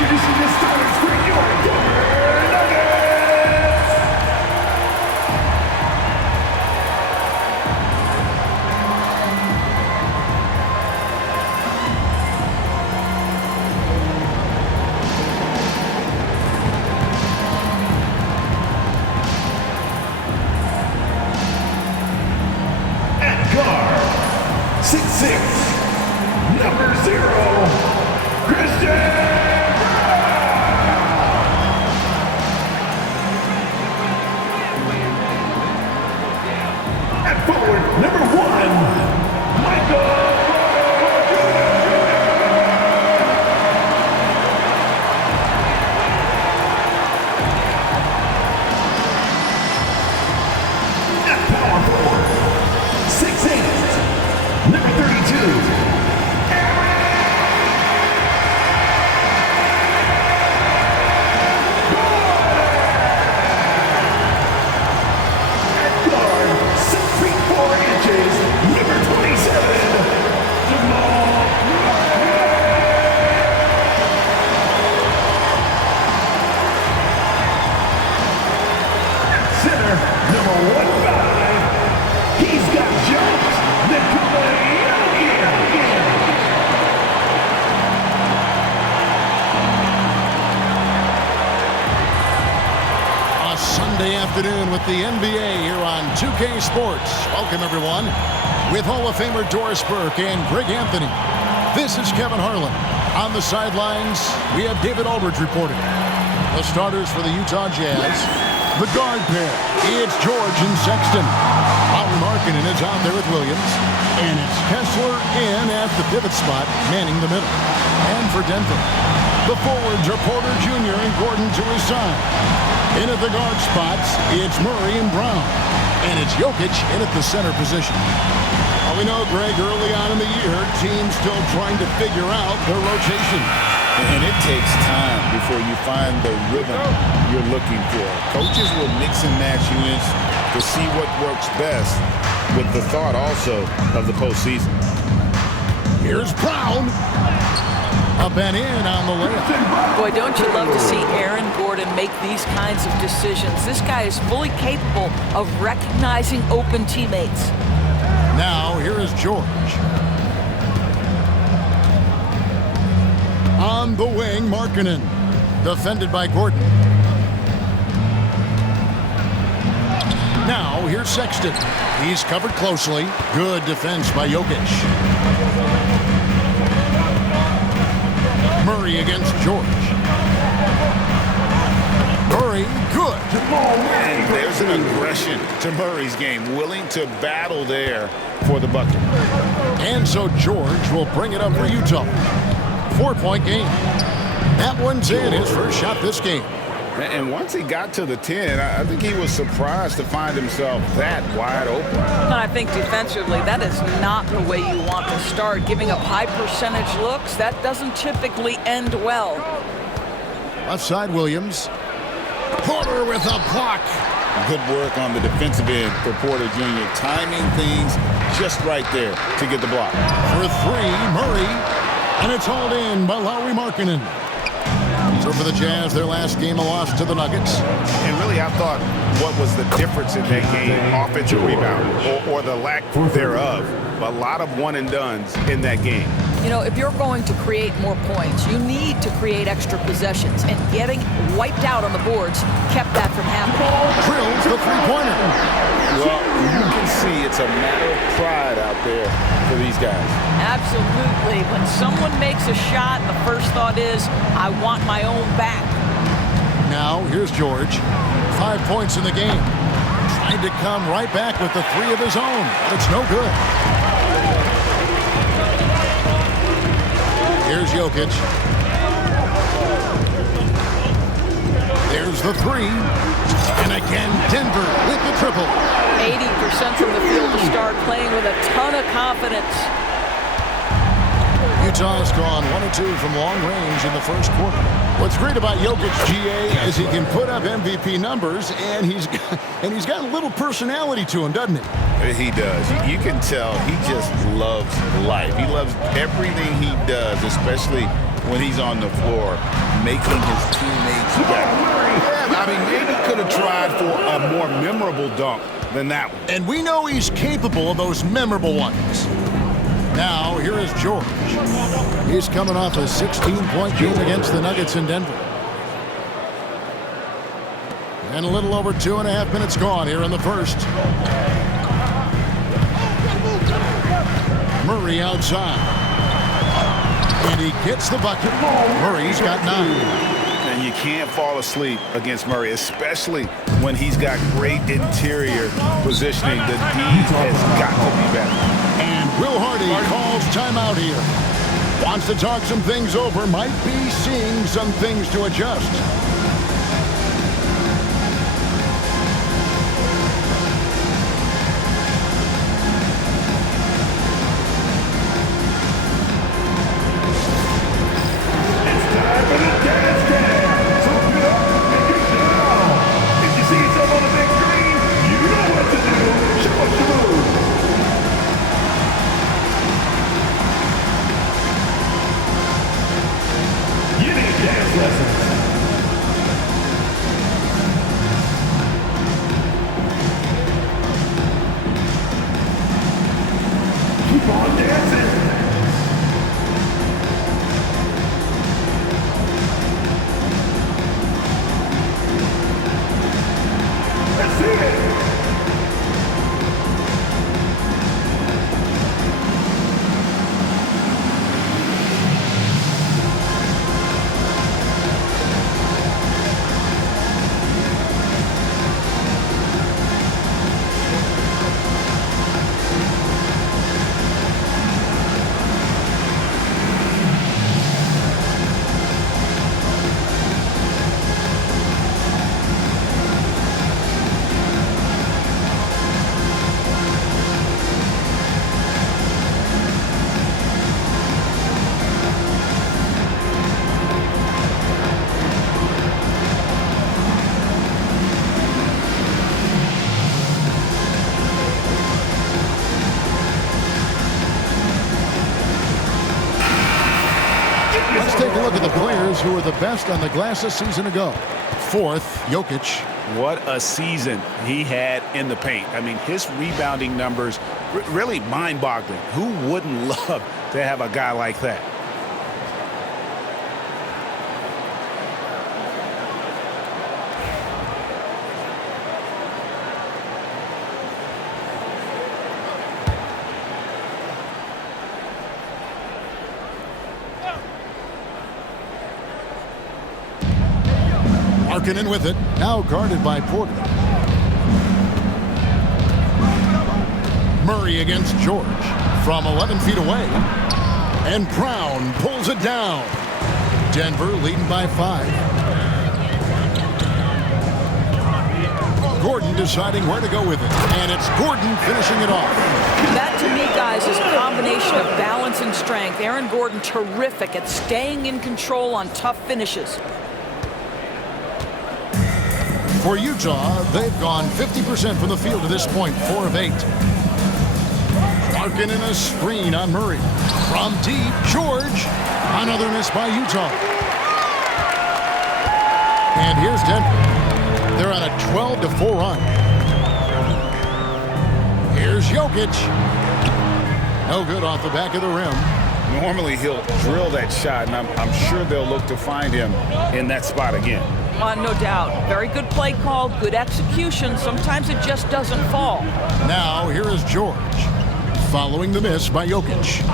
Introducing the starters for your Denver Nuggets. At guard, 6'6", number 0, Christian. Forward, number 1, Michael. At power forward, 6'8", number 32. Number 27, Jamal. Center, number 15, he's got jumped. A Sunday afternoon with the NBA here on 2K Sports. Welcome, everyone. With Hall of Famer Doris Burke and Greg Anthony. This is Kevin Harlan. On the sidelines, we have David Aldridge reporting. The starters for the Utah Jazz, the guard pair. It's George and Sexton. Lauri Markkanen is out there with Williams. And it's Kessler in at the pivot spot, manning the middle. And for Denver, the forwards are Porter Jr. and Gordon to his side. In at the guard spots, it's Murray and Brown. And it's Jokic in at the center position. We know, Greg, early on in the year, teams still trying to figure out their rotation. And it takes time before you find the rhythm you're looking for. Coaches will mix and match units to see what works best, with the thought also of the postseason. Here's Brown. Up and in on the layup. Boy, don't you love to see Aaron Gordon make these kinds of decisions. This guy is fully capable of recognizing open teammates. Now, here is George. On the wing, Markkanen. Defended by Gordon. Now, here's Sexton. He's covered closely. Good defense by Jokic. Murray against George. Murray, good. And there's an aggression to Murray's game, willing to battle there for the bucket. And so George will bring it up for Utah. 4-point game. That one's in, his first shot this game. And once he got to the 10, I think he was surprised to find himself that wide open. And I think defensively, that is not the way you want to start. Giving up high percentage looks, that doesn't typically end well. Left side, Williams. Porter with a block. Good work on the defensive end for Porter Jr. Timing things just right there to get the block. For three, Murray. And it's hauled in by Lauri Markkanen. So for the Jazz, their last game, a loss to the Nuggets. And really, I thought what was the difference in that game, offensive rebound, or the lack thereof. A lot of one-and-dones in that game. You know, if you're going to create more points, you need to create extra possessions. And getting wiped out on the boards kept that from happening. Drills the three-pointer. Well, you can see it's a matter of pride out there for these guys. Absolutely. When someone makes a shot, the first thought is, I want my own back. Now, here's George. 5 points in the game. Trying to come right back with the three of his own. But it's no good. Here's Jokic. There's the three. And again, Denver with the triple. 80% from the field to start, playing with a ton of confidence. Utah's gone 1 of 2 from long range in the first quarter. What's great about Jokic, GA, is he can put up MVP numbers, and he's got a little personality to him, doesn't he? He does. You can tell he just loves life. He loves everything he does, especially when he's on the floor. making his teammates better. Yeah, I mean, maybe could have tried for a more memorable dunk than that one. And we know he's capable of those memorable ones. Now, here is George. He's coming off a 16-point game against the Nuggets in Denver. And a little over 2.5 minutes gone here in the first. Murray outside. And he gets the bucket. Murray's got 9. And you can't fall asleep against Murray, especially when he's got great interior positioning. The D has got to be better. And Will Hardy calls timeout here. Wants to talk some things over. Might be seeing some things to adjust. Take a look at the players who were the best on the glass a season ago. Fourth, Jokic. What a season he had in the paint. I mean, his rebounding numbers really mind-boggling. Who wouldn't love to have a guy like that? In with it, now guarded by Porter. Murray against George from 11 feet away. And Brown pulls it down. Denver leading by 5. Gordon deciding where to go with it. And it's Gordon finishing it off. That, to me, guys, is a combination of balance and strength. Aaron Gordon terrific at staying in control on tough finishes. For Utah, they've gone 50% from the field to this point, 4 of 8. Larkin in a screen on Murray. From deep, George. Another miss by Utah. And here's Denver. They're on a 12-4 run. Here's Jokic. No good off the back of the rim. Normally he'll drill that shot, and I'm sure they'll look to find him in that spot again. No doubt. Very good play call, good execution. Sometimes it just doesn't fall. Now here is George, following the miss by Jokic.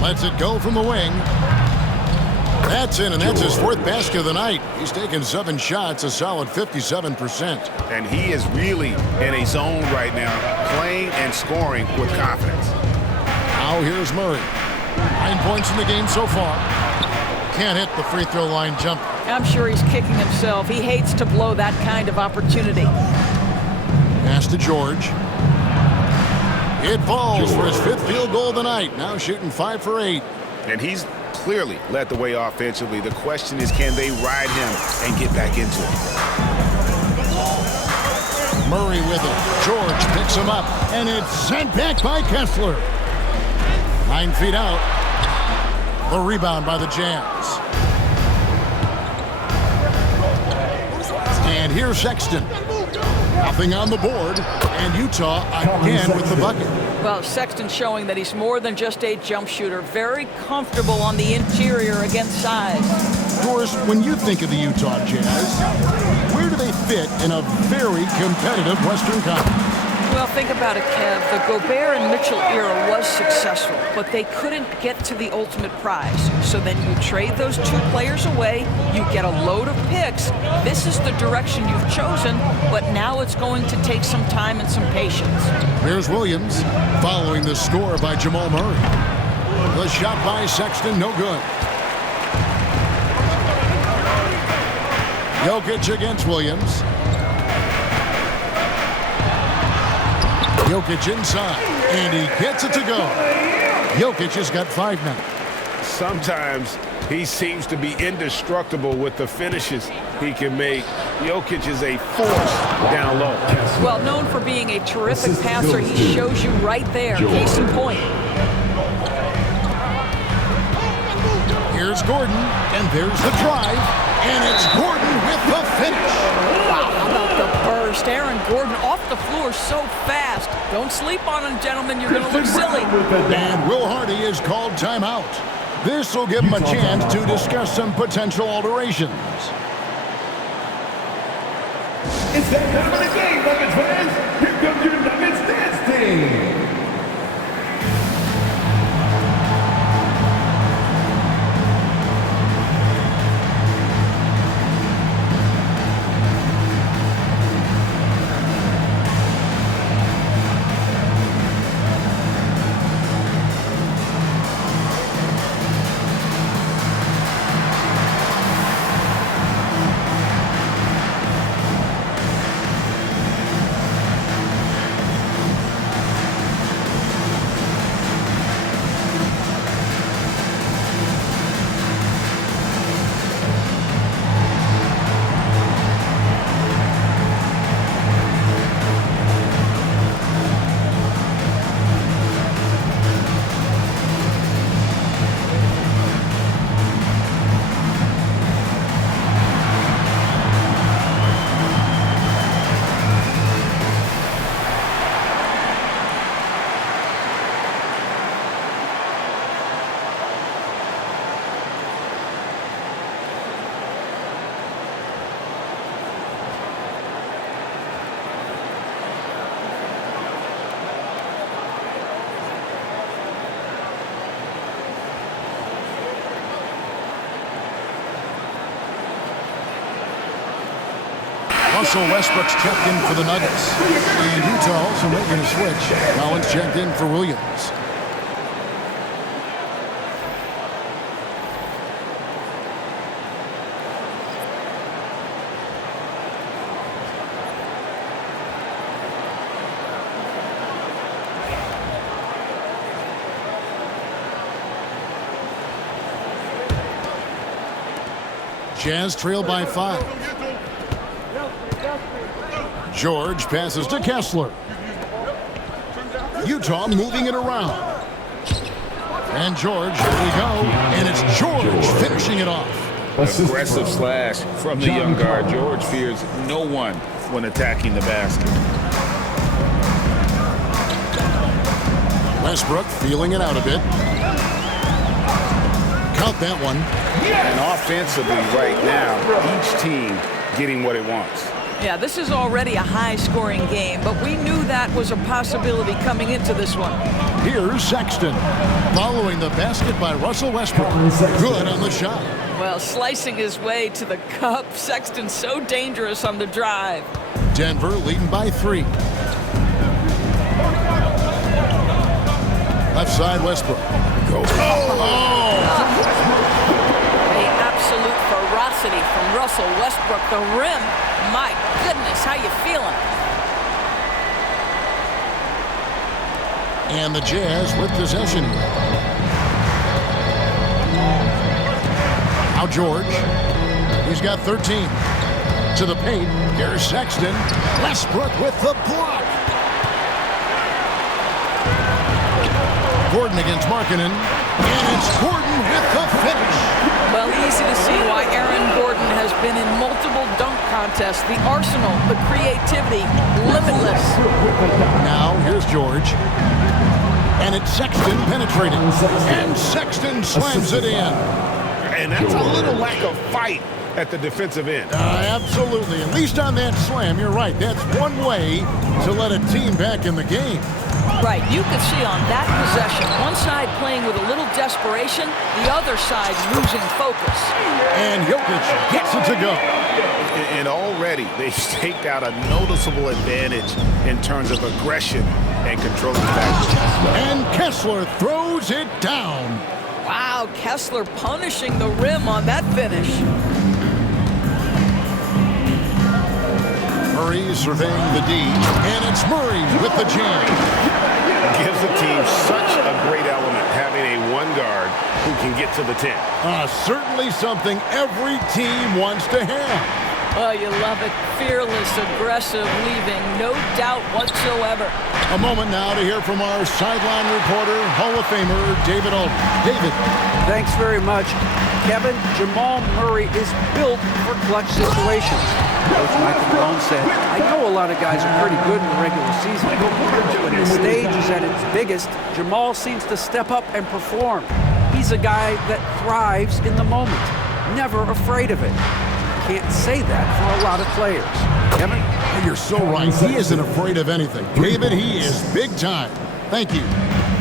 Lets it go from the wing. That's in, and that's his 4th basket of the night. He's taken 7 shots, a solid 57%. And he is really in a zone right now, playing and scoring with confidence. Now here's Murray. 9 points in the game so far. Can't hit the free throw line jumper. I'm sure he's kicking himself. He hates to blow that kind of opportunity. Pass to George. It falls for his 5th field goal of the night. Now shooting 5 for 8. And he's clearly led the way offensively. The question is, can they ride him and get back into it? Murray with it. George picks him up. And it's sent back by Kessler. 9 feet out. The rebound by the Jazz. here's Sexton. Nothing on the board, and Utah again with the bucket. Well, Sexton showing that he's more than just a jump shooter. Very comfortable on the interior against size. Doris, when you think of the Utah Jazz, where do they fit in a very competitive Western Conference? Well, think about it, Kev. The Gobert and Mitchell era was successful, but they couldn't get to the ultimate prize. So then you trade those two players away, you get a load of picks. This is the direction you've chosen, but now it's going to take some time and some patience. Here's Williams following the score by Jamal Murray. The shot by Sexton, no good. Jokic against Williams. Jokic inside, and he gets it to go. Jokic has got 5 now. Sometimes he seems to be indestructible with the finishes he can make. Jokic is a force down low. Well, known for being a terrific passer, he shows you right there. Case in point. Here's Gordon, and there's the drive, and it's Gordon with the finish. Wow, how about the burst? Aaron Gordon off the floor so fast. Don't sleep on him, gentlemen. You're going to look silly. And Will Hardy is called timeout. This will give him a chance to discuss some potential alterations. It's that time of the game, Nuggets fans. Here comes your Nuggets dance team. Russell Westbrook's checked in for the Nuggets. And Utah also making a switch. Collins checked in for Williams. Jazz trail by 5. George passes to Kessler. Utah moving it around. And George, here we go. And it's George finishing it off. Aggressive slash from the young guard. George fears no one when attacking the basket. Westbrook feeling it out a bit. Count that one. And offensively right now, each team getting what it wants. Yeah, this is already a high-scoring game, but we knew that was a possibility coming into this one. Here's Sexton, following the basket by Russell Westbrook. Good on the shot. Well, slicing his way to the cup. Sexton so dangerous on the drive. Denver leading by 3. Left side, Westbrook. Goes. The absolute ferocity from Russell Westbrook. The rim. My goodness, how you feeling? And the Jazz with possession. Now George. He's got 13. To the paint. Here's Sexton. Westbrook with the block. Gordon against Markkanen. And it's Gordon with the finish. Well, easy to see why Aaron Gordon has been in multiple dunk contests. The arsenal, the creativity, limitless. Now, here's George. And it's Sexton penetrating. And Sexton slams it in. And that's a little lack of fight at the defensive end. Absolutely. At least on that slam, you're right. That's one way to let a team back in the game. Right. You could see on that possession, one side playing with a little desperation, the other side losing focus. And Jokic gets it to go. And already they've staked out a noticeable advantage in terms of aggression and controlling factors. And Kessler throws it down. Wow, Kessler punishing the rim on that finish. Murray surveying the D, and it's Murray with the jam. Gives the team such a great element having a one guard who can get to the 10. Certainly something every team wants to have. Oh, you love it. Fearless, aggressive, leaving no doubt whatsoever. A moment now to hear from our sideline reporter, Hall of Famer David Aldridge. David. Thanks very much. Kevin, Jamal Murray is built for clutch situations. Coach Michael Malone said, I know a lot of guys are pretty good in the regular season. When the stage is at its biggest, Jamal seems to step up and perform. He's a guy that thrives in the moment, never afraid of it. Can't say that for a lot of players. Kevin? You're so right. He isn't afraid of anything. David, he is big time. Thank you.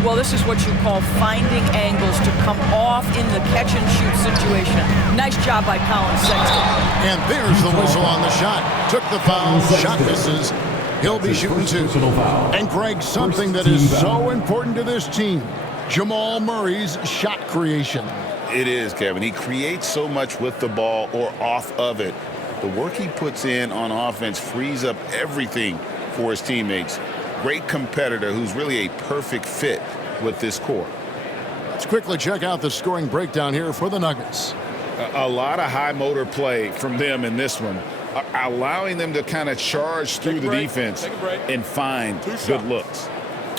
Well, this is what you call finding angles to come off in the catch-and-shoot situation. Nice job by Colin Sexton. And there's the whistle on the shot. Took the foul, shot misses. He'll be shooting two. And Greg, something that is so important to this team, Jamal Murray's shot creation. It is, Kevin. He creates so much with the ball or off of it. The work he puts in on offense frees up everything for his teammates. Great competitor who's really a perfect fit with this core. Let's quickly check out the scoring breakdown here for the Nuggets. A lot of high motor play from them in this one, allowing them to kind of charge through the defense and find good looks.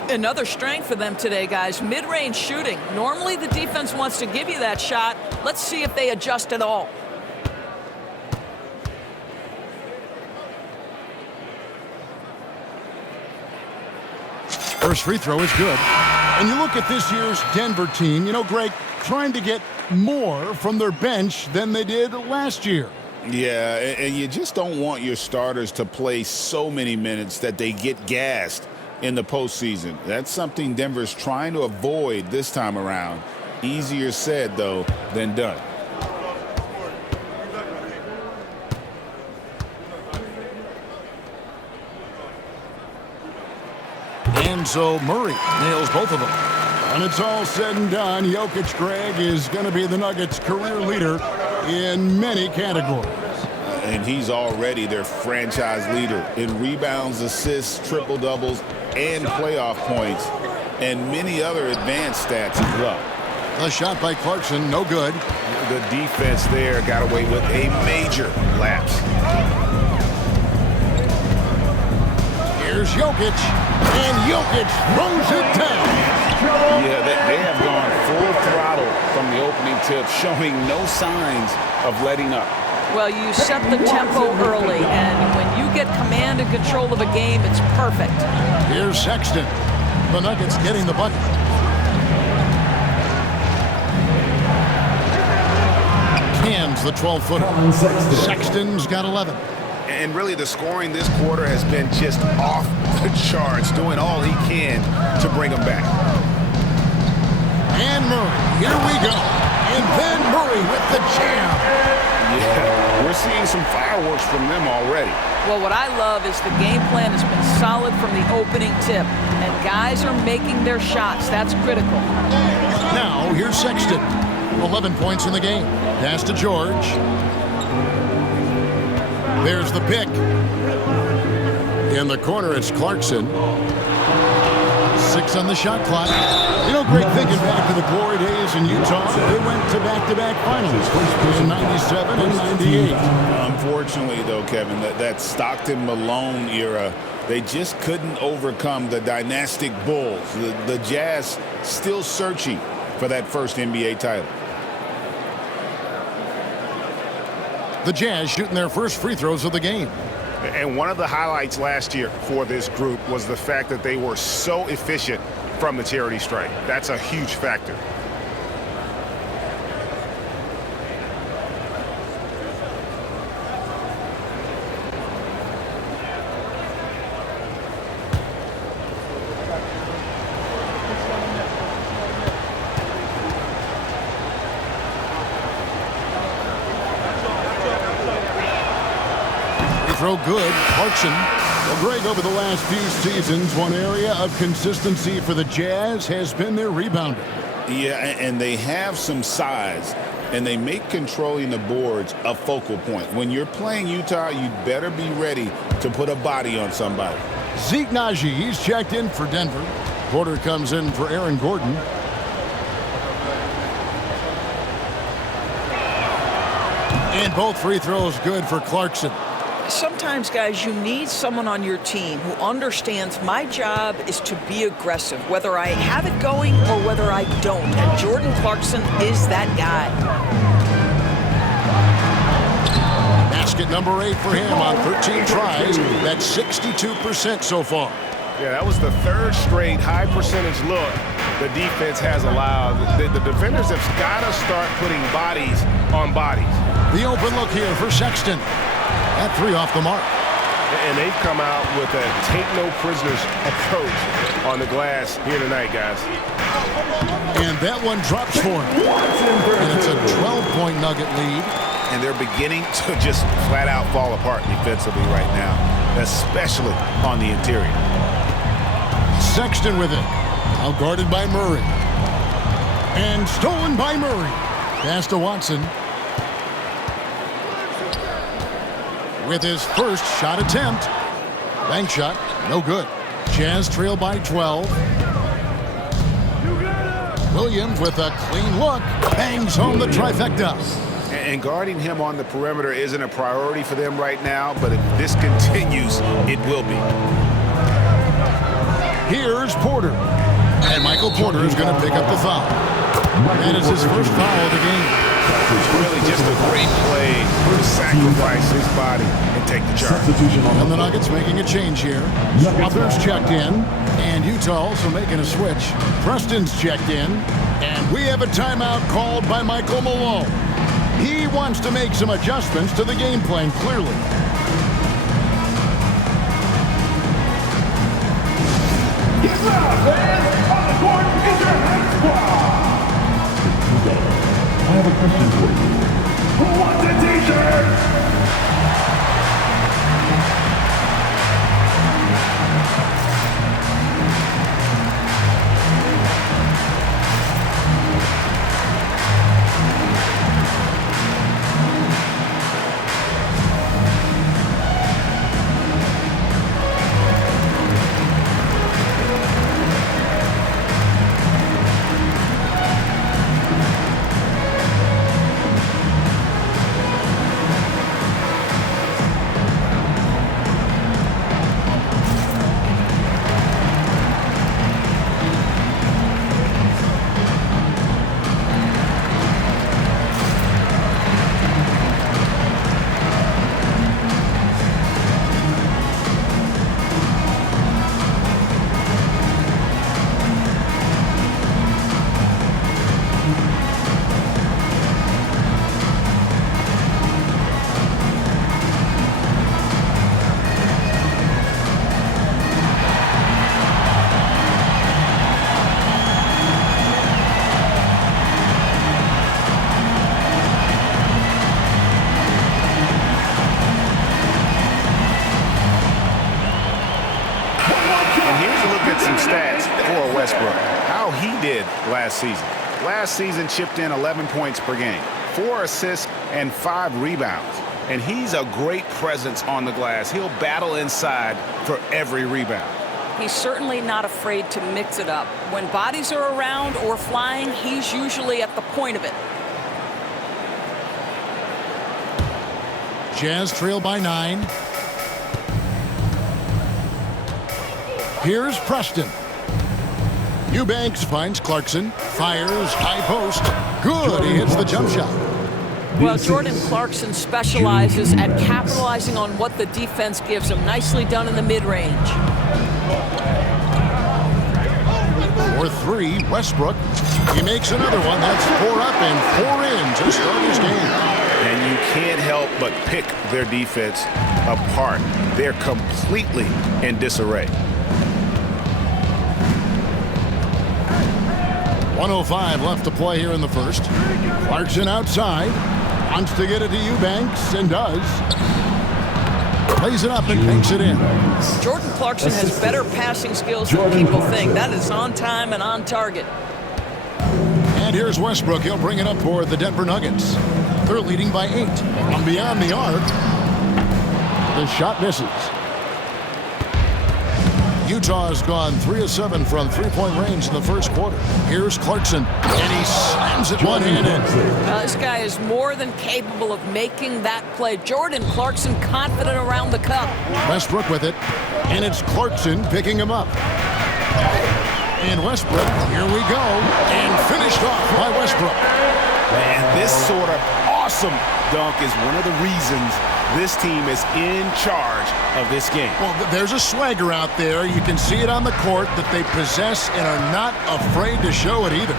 Another strength for them today, guys, mid-range shooting. Normally the defense wants to give you that shot. Let's see if they adjust at all. First free throw is good. And you look at this year's Denver team, you know, Greg, trying to get more from their bench than they did last year. Yeah, and you just don't want your starters to play so many minutes that they get gassed in the postseason. That's something Denver's trying to avoid this time around. Easier said, though, than done. And so Murray nails both of them. When it's all said and done, Jokic, Greg, is going to be the Nuggets' career leader in many categories. And he's already their franchise leader in rebounds, assists, triple-doubles, and playoff points, and many other advanced stats as well. A shot by Clarkson, no good. The defense there got away with a major lapse. Here's Jokic, and Jokic throws it down. Yeah, they have gone full throttle from the opening tip, showing no signs of letting up. Well, you set the tempo early, and when you get command and control of a game, it's perfect. Here's Sexton. The Nuggets getting the bucket. Cans the 12-footer. Sexton's got 11. And really the scoring this quarter has been just off the charts, doing all he can to bring them back. And Murray, here we go. And then Murray with the jam. Yeah, we're seeing some fireworks from them already. Well, what I love is the game plan has been solid from the opening tip, and guys are making their shots. That's critical. Now, here's Sexton. 11 points in the game. Pass to George. There's the pick. In the corner, it's Clarkson. 6 on the shot clock. You know, Greg, thinking back to the glory days in Utah, they went to back-to-back finals in 97 and 98. Unfortunately, though, Kevin, that Stockton-Malone era, they just couldn't overcome the dynastic Bulls. The Jazz still searching for that first NBA title. The Jazz shooting their first free throws of the game. And one of the highlights last year for this group was the fact that they were so efficient from the charity stripe. That's a huge factor. Throw good. Clarkson. Well, Greg, over the last few seasons, one area of consistency for the Jazz has been their rebounding. Yeah, and they have some size, and they make controlling the boards a focal point. When you're playing Utah, you better be ready to put a body on somebody. Zeke Naji, he's checked in for Denver. Porter comes in for Aaron Gordon. And both free throws good for Clarkson. Sometimes, guys, you need someone on your team who understands my job is to be aggressive, whether I have it going or whether I don't. And Jordan Clarkson is that guy. Basket number 8 for him on 13 tries. That's 62% so far. Yeah, that was the third straight high percentage look the defense has allowed. The defenders have got to start putting bodies on bodies. The open look here for Sexton. That 3 off the mark. And they've come out with a take-no-prisoners approach on the glass here tonight, guys. And that one drops for him. And it's a 12-point Nugget lead. And they're beginning to just flat-out fall apart defensively right now, especially on the interior. Sexton with it. Now guarded by Murray. And stolen by Murray. Pass to Watson. With his first shot attempt. Bank shot, no good. Jazz trail by 12. Williams with a clean look. Bangs home the trifecta. And guarding him on the perimeter isn't a priority for them right now, but if this continues, it will be. Here's Porter. And Michael Porter is going to pick up the foul. That is his first foul of the game. It's really just a great play to sacrifice his body and take the charge. And the Nuggets making a change here. Others checked in. And Utah also making a switch. Preston's checked in. And we have a timeout called by Michael Malone. He wants to make some adjustments to the game plan, clearly. Get loud, fans! On the court is your high squad! I have a question for you. Who wants a t-shirt? Last season chipped in 11 points per game, 4 assists and 5 rebounds. And he's a great presence on the glass. He'll battle inside for every rebound. He's certainly not afraid to mix it up. When bodies are around or flying, he's usually at the point of it. Jazz trail by 9. Here's Preston. Eubanks finds Clarkson, fires, high post. Good, he hits the jump shot. Well, Jordan Clarkson specializes at capitalizing on what the defense gives him. Nicely done in the mid-range. For 3, Westbrook. He makes another one. That's 4 up and 4 in to start his game. And you can't help but pick their defense apart. They're completely in disarray. 1:05 left to play here in the first. Clarkson outside. Wants to get it to Eubanks and does. Plays it up and banks it in. Jordan Clarkson has better passing skills than people think. That is on time and on target. And here's Westbrook. He'll bring it up for the Denver Nuggets. They're leading by 8. From beyond the arc. The shot misses. Utah has gone 3 of 7 from three-point range in the first quarter. Here's Clarkson, and he slams it one-handed. This guy is more than capable of making that play. Jordan Clarkson confident around the cup. Westbrook with it, and it's Clarkson picking him up. And Westbrook, here we go, and finished off by Westbrook. And this sort of awesome dunk is one of the reasons this team is in charge of this game. Well, there's a swagger out there. You can see it on the court that they possess and are not afraid to show it either.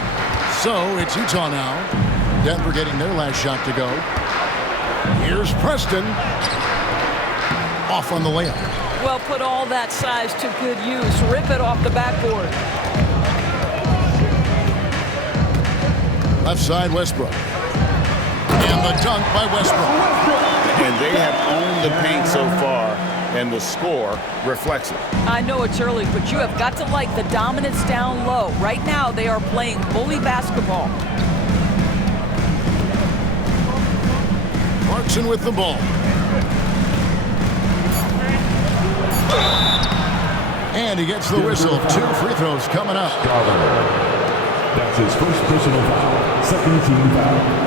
So it's Utah now. Denver getting their last shot to go. Here's Preston. Off on the layup. Well, put all that size to good use. Rip it off the backboard. Left side, Westbrook. And the dunk by Westbrook. And they have owned the paint so far, and the score reflects it. I know it's early, but you have got to like the dominance down low. Right now, they are playing bully basketball. Clarkson with the ball. And he gets the whistle. 2 free throws coming up. That's his first personal foul. Second team foul.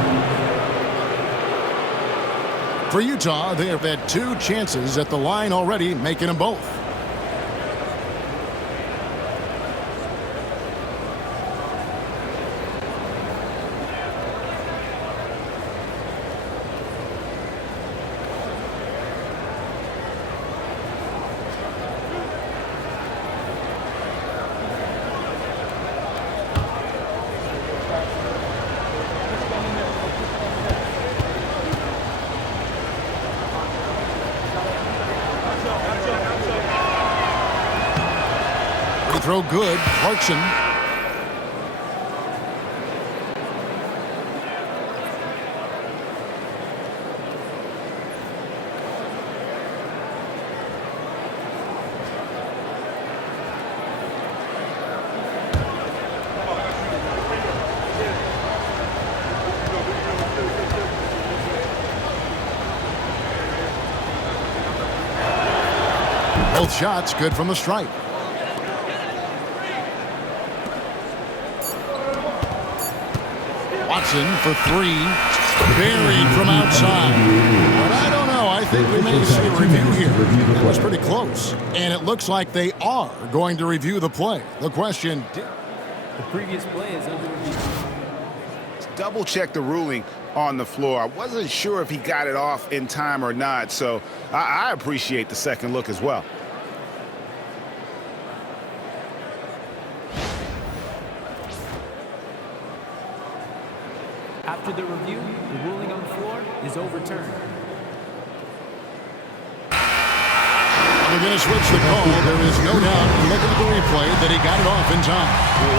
For Utah, they have had 2 chances at the line already, making them both. Throw good. Clarkson. Both shots good from the stripe. Watson for 3, buried from outside. But I don't know. I think we may see a review here. It was pretty close. And it looks like they are going to review the play. The question... The previous play is under review. Double check the ruling on the floor. I wasn't sure if he got it off in time or not, so I appreciate the second look as well. After the review, the ruling on the floor is overturned. They're going to switch the call. There is no doubt, looking at the replay, that he got it off in time.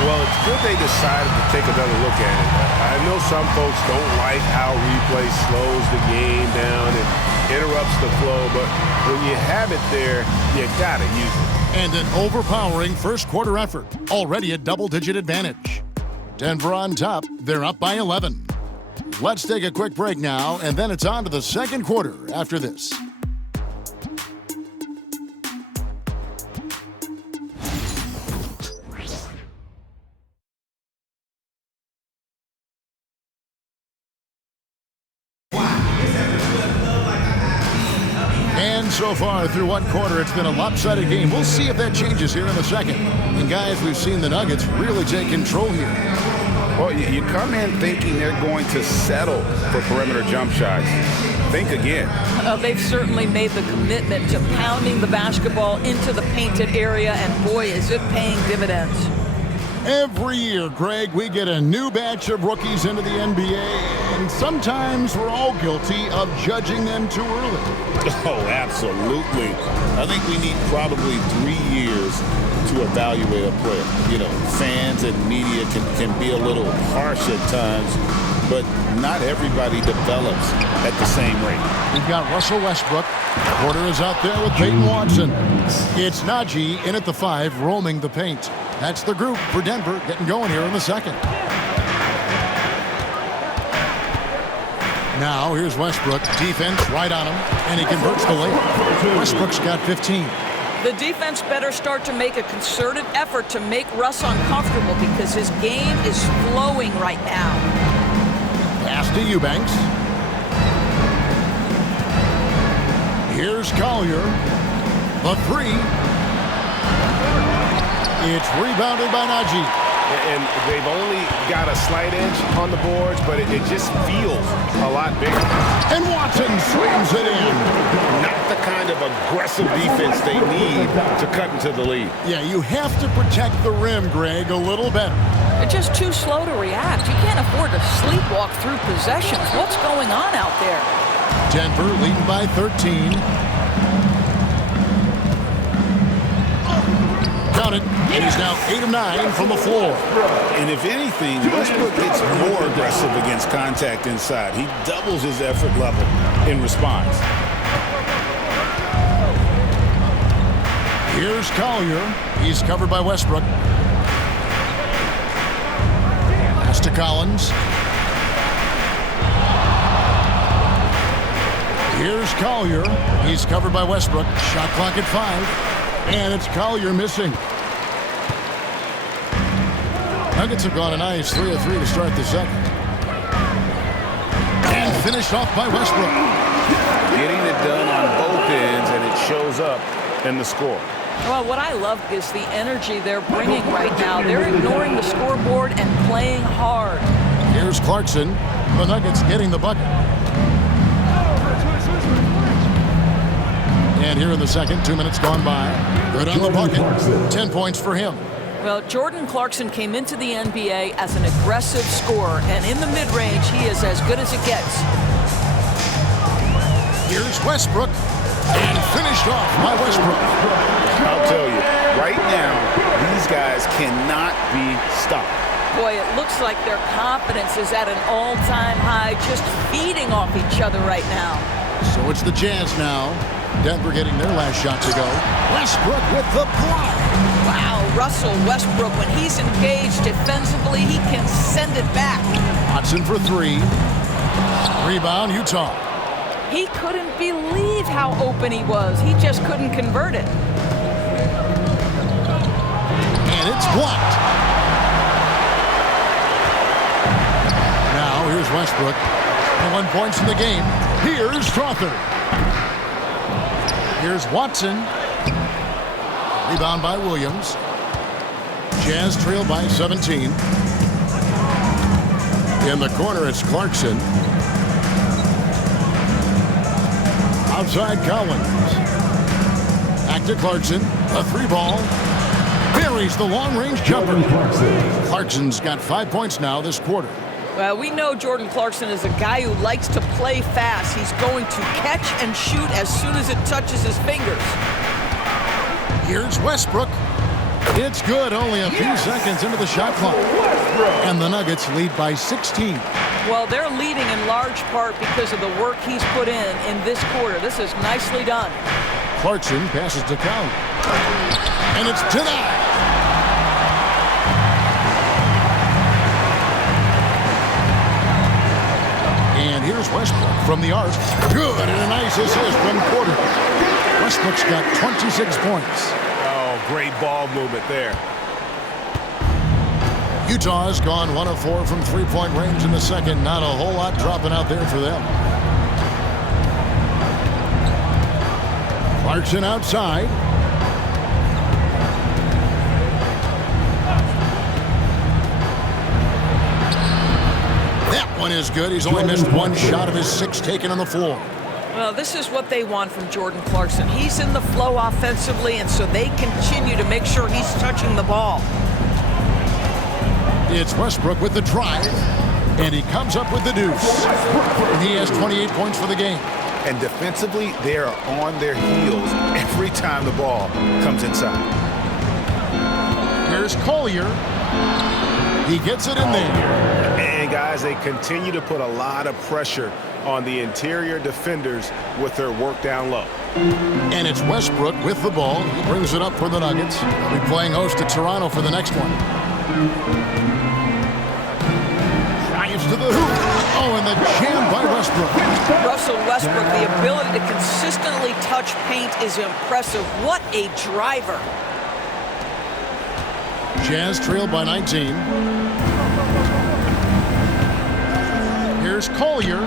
Well, it's good they decided to take another look at it. I know some folks don't like how replay slows the game down and interrupts the flow, but when you have it there, you got to use it. And an overpowering first quarter effort. Already a double-digit advantage. Denver on top. They're up by 11. Let's take a quick break now, and then it's on to the second quarter after this. And so far through one quarter, it's been a lopsided game. We'll see if that changes here in the second. And guys, we've seen the Nuggets really take control here. Well, you come in thinking they're going to settle for perimeter jump shots. Think again. They've certainly made the commitment to pounding the basketball into the painted area, and boy, is it paying dividends. Every year, Greg, we get a new batch of rookies into the NBA, and sometimes we're all guilty of judging them too early. Oh, absolutely. I think we need probably 3 years to evaluate a player. You know, fans and media can be a little harsh at times, but not everybody develops at the same rate. We've got Russell Westbrook. Porter is out there with Peyton Watson. It's Najee in at the 5, roaming the paint. That's the group for Denver getting going here in the second. Now here's Westbrook. Defense right on him, and he converts the layup. Westbrook's got 15. The defense better start to make a concerted effort to make Russ uncomfortable because his game is flowing right now. Pass to Eubanks. Here's Collier. The 3. It's rebounded by Najee. And they've only got a slight edge on the boards, but it just feels a lot bigger. And Watson slams it in. Not the kind of aggressive defense they need to cut into the lead. Yeah, you have to protect the rim, Greg, a little better. They're just too slow to react. You can't afford to sleepwalk through possessions. What's going on out there? Denver leading by 13. Count it. And he's now 8 of 9 from the floor. And if anything, Westbrook gets more aggressive against contact inside. He doubles his effort level in response. Here's Collier. He's covered by Westbrook. Pass to Collins. Here's Collier. He's covered by Westbrook. Shot clock at 5. And it's Collier missing. Nuggets have gone a nice 3 of 3 to start the second. And finished off by Westbrook. Getting it done on both ends, and it shows up in the score. Well, what I love is the energy they're bringing right now. They're ignoring the scoreboard and playing hard. Here's Clarkson. The Nuggets getting the bucket. And here in the second, 2 minutes gone by. Good on the bucket. 10 points for him. Well, Jordan Clarkson came into the NBA as an aggressive scorer, and in the mid-range, he is as good as it gets. Here's Westbrook, and finished off by Westbrook. I'll tell you, right now, these guys cannot be stopped. Boy, it looks like their confidence is at an all-time high, just feeding off each other right now. So it's the Jazz now. Denver getting their last shot to go. Westbrook with the block. Wow, Russell Westbrook, when he's engaged defensively, he can send it back. Watson for 3. Rebound, Utah. He couldn't believe how open he was. He just couldn't convert it. And it's blocked. Now here's Westbrook. 1 points in the game. Here's Strawther. Here's Watson. Rebound by Williams. Jazz trail by 17. In the corner, it's Clarkson. Outside Collins. Back to Clarkson. A 3-ball. Buries the long-range jumper. Clarkson's got 5 points now this quarter. Well, we know Jordan Clarkson is a guy who likes to play fast. He's going to catch and shoot as soon as it touches his fingers. Here's Westbrook. It's good, only a few seconds into the shot clock. And the Nuggets lead by 16. Well, they're leading in large part because of the work he's put in this quarter. This is nicely done. Clarkson passes to Collins. And it's denied. And here's Westbrook from the arc. Good, and a nice assist from Porter. Westbrook's got 26 points. Oh, great ball movement there. Utah's gone 1 of 4 from three-point range in the second. Not a whole lot dropping out there for them. Clarkson outside. That one is good. He's only missed one shot of his 6 taken on the floor. Well, this is what they want from Jordan Clarkson. He's in the flow offensively, and so they continue to make sure he's touching the ball. It's Westbrook with the drive, and he comes up with the deuce. And he has 28 points for the game. And defensively, they are on their heels every time the ball comes inside. Here's Collier. He gets it in there. And guys, they continue to put a lot of pressure on the interior defenders with their work down low. And it's Westbrook with the ball. He brings it up for the Nuggets. They'll be playing host to Toronto for the next one. Drives to the hoop. Oh, and the jam by Westbrook. Russell Westbrook, the ability to consistently touch paint is impressive. What a driver. Jazz trail by 19. Here's Collier.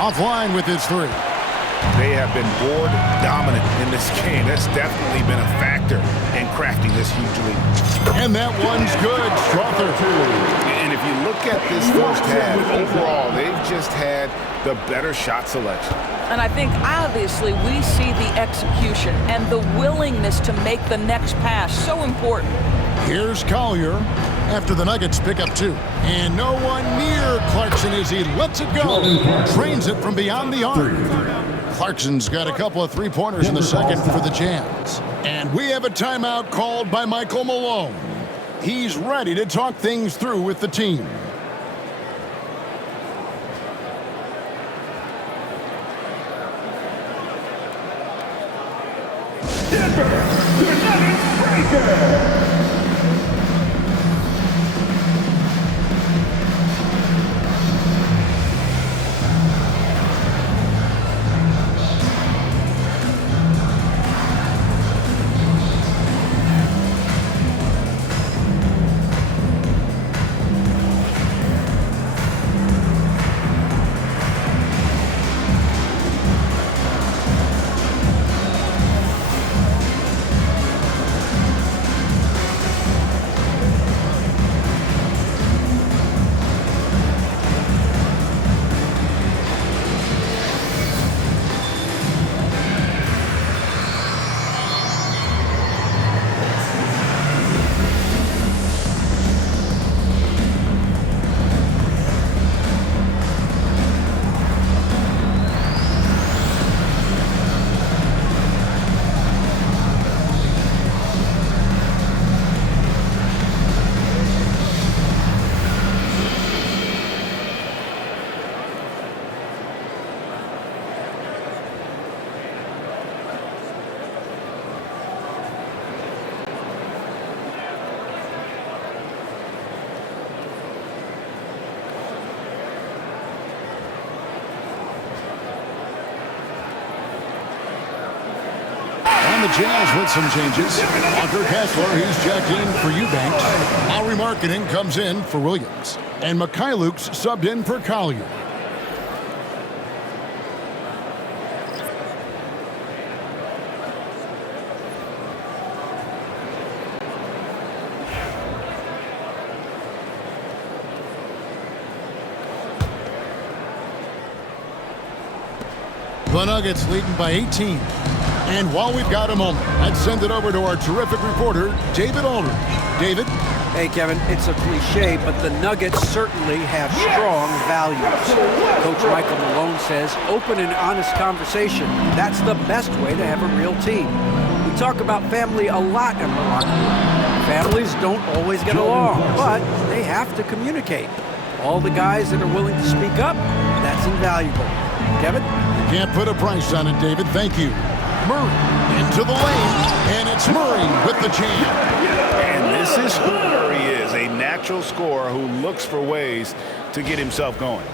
Offline with his 3. They have been board dominant in this game. That's definitely been a factor in crafting this huge lead. And that one's good. Strother. And if you look at this first half, overall, they've just had the better shot selection. And I think, obviously, we see the execution and the willingness to make the next pass so important. Here's Collier after the Nuggets pick up 2. And no one near Clarkson as he lets it go. Drains it from beyond the arc. Clarkson's got a couple of 3-pointers in the second for the Jazz. And we have a timeout called by Michael Malone. He's ready to talk things through with the team. Denver, the Nuggets breaker. The Jazz with some changes. Walker Kessler, he's checked in for Eubanks. Lowry Marketing comes in for Williams. And Mikhailuk's subbed in for Collier. The Nuggets leading by 18. And while we've got a moment, let's send it over to our terrific reporter, David Aldridge. David? Hey, Kevin, it's a cliche, but the Nuggets certainly have strong values. Coach Michael Malone says open and honest conversation. That's the best way to have a real team. We talk about family a lot in the locker room. Families don't always get along, but they have to communicate. All the guys that are willing to speak up, that's invaluable. Kevin? Can't put a price on it, David. Thank you. Murray into the lane, and it's Murray with the jam. And this is who Murray is, a natural scorer who looks for ways to get himself going.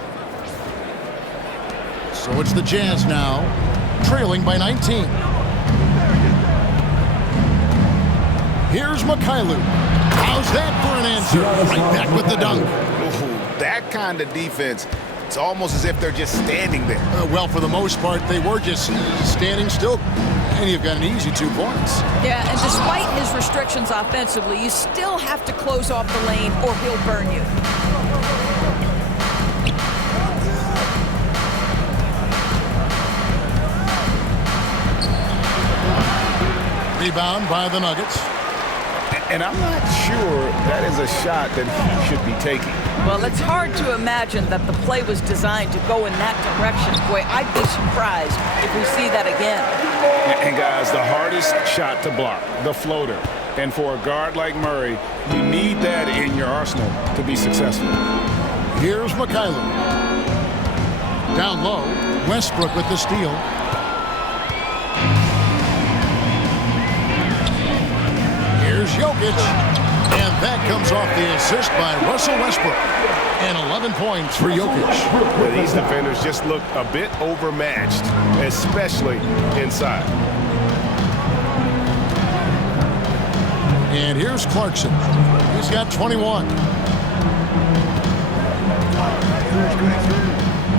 So it's the Jazz now, trailing by 19. Here's Mikhailuk. How's that for an answer? Right back with the dunk. Ooh, that kind of defense It's almost as if they're just standing there. Well, for the most part, they were just standing still. And you've got an easy 2 points. Yeah, and despite his restrictions offensively, you still have to close off the lane or he'll burn you. Rebound by the Nuggets. And I'm not sure that is a shot that he should be taking. Well, it's hard to imagine that the play was designed to go in that direction. Boy, I'd be surprised if we see that again. And guys, the hardest shot to block, the floater. And for a guard like Murray, you need that in your arsenal to be successful. Here's Mikhailov. Down low, Westbrook with the steal. Here's Jokic. And that comes off the assist by Russell Westbrook. And 11 points for Jokic. Well, these defenders just look a bit overmatched, especially inside. And here's Clarkson. He's got 21.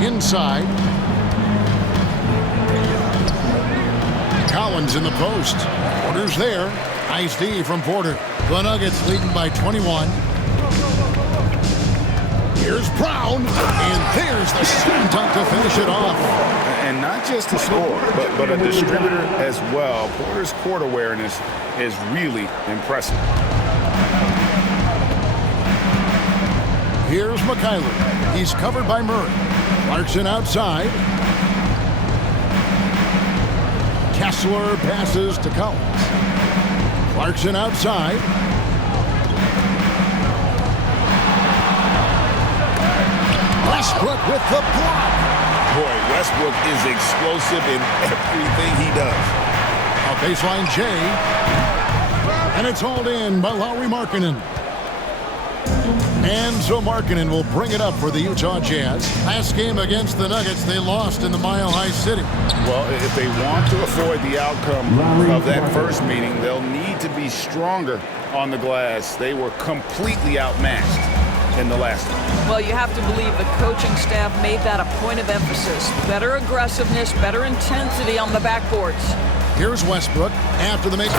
Inside. Collins in the post. Porter's there. Nice D from Porter. The Nuggets leading by 21. Here's Brown. And there's the slam dunk to finish it off. And not just a scorer, but a distributor as well. Porter's court awareness is really impressive. Here's Mikhailov. He's covered by Murray. Clarkson outside. Kessler passes to Collins. Clarkson outside. Westbrook with the block. Boy, Westbrook is explosive in everything he does. A baseline J. And it's hauled in by Lauri Markkanen. And so Markkanen will bring it up for the Utah Jazz. Last game against the Nuggets, they lost in the Mile High City. Well, if they want to avoid the outcome of that first meeting, they'll need to be stronger on the glass. They were completely outmatched in the last one. Well, you have to believe the coaching staff made that a point of emphasis. Better aggressiveness, better intensity on the backboards. Here's Westbrook after the make.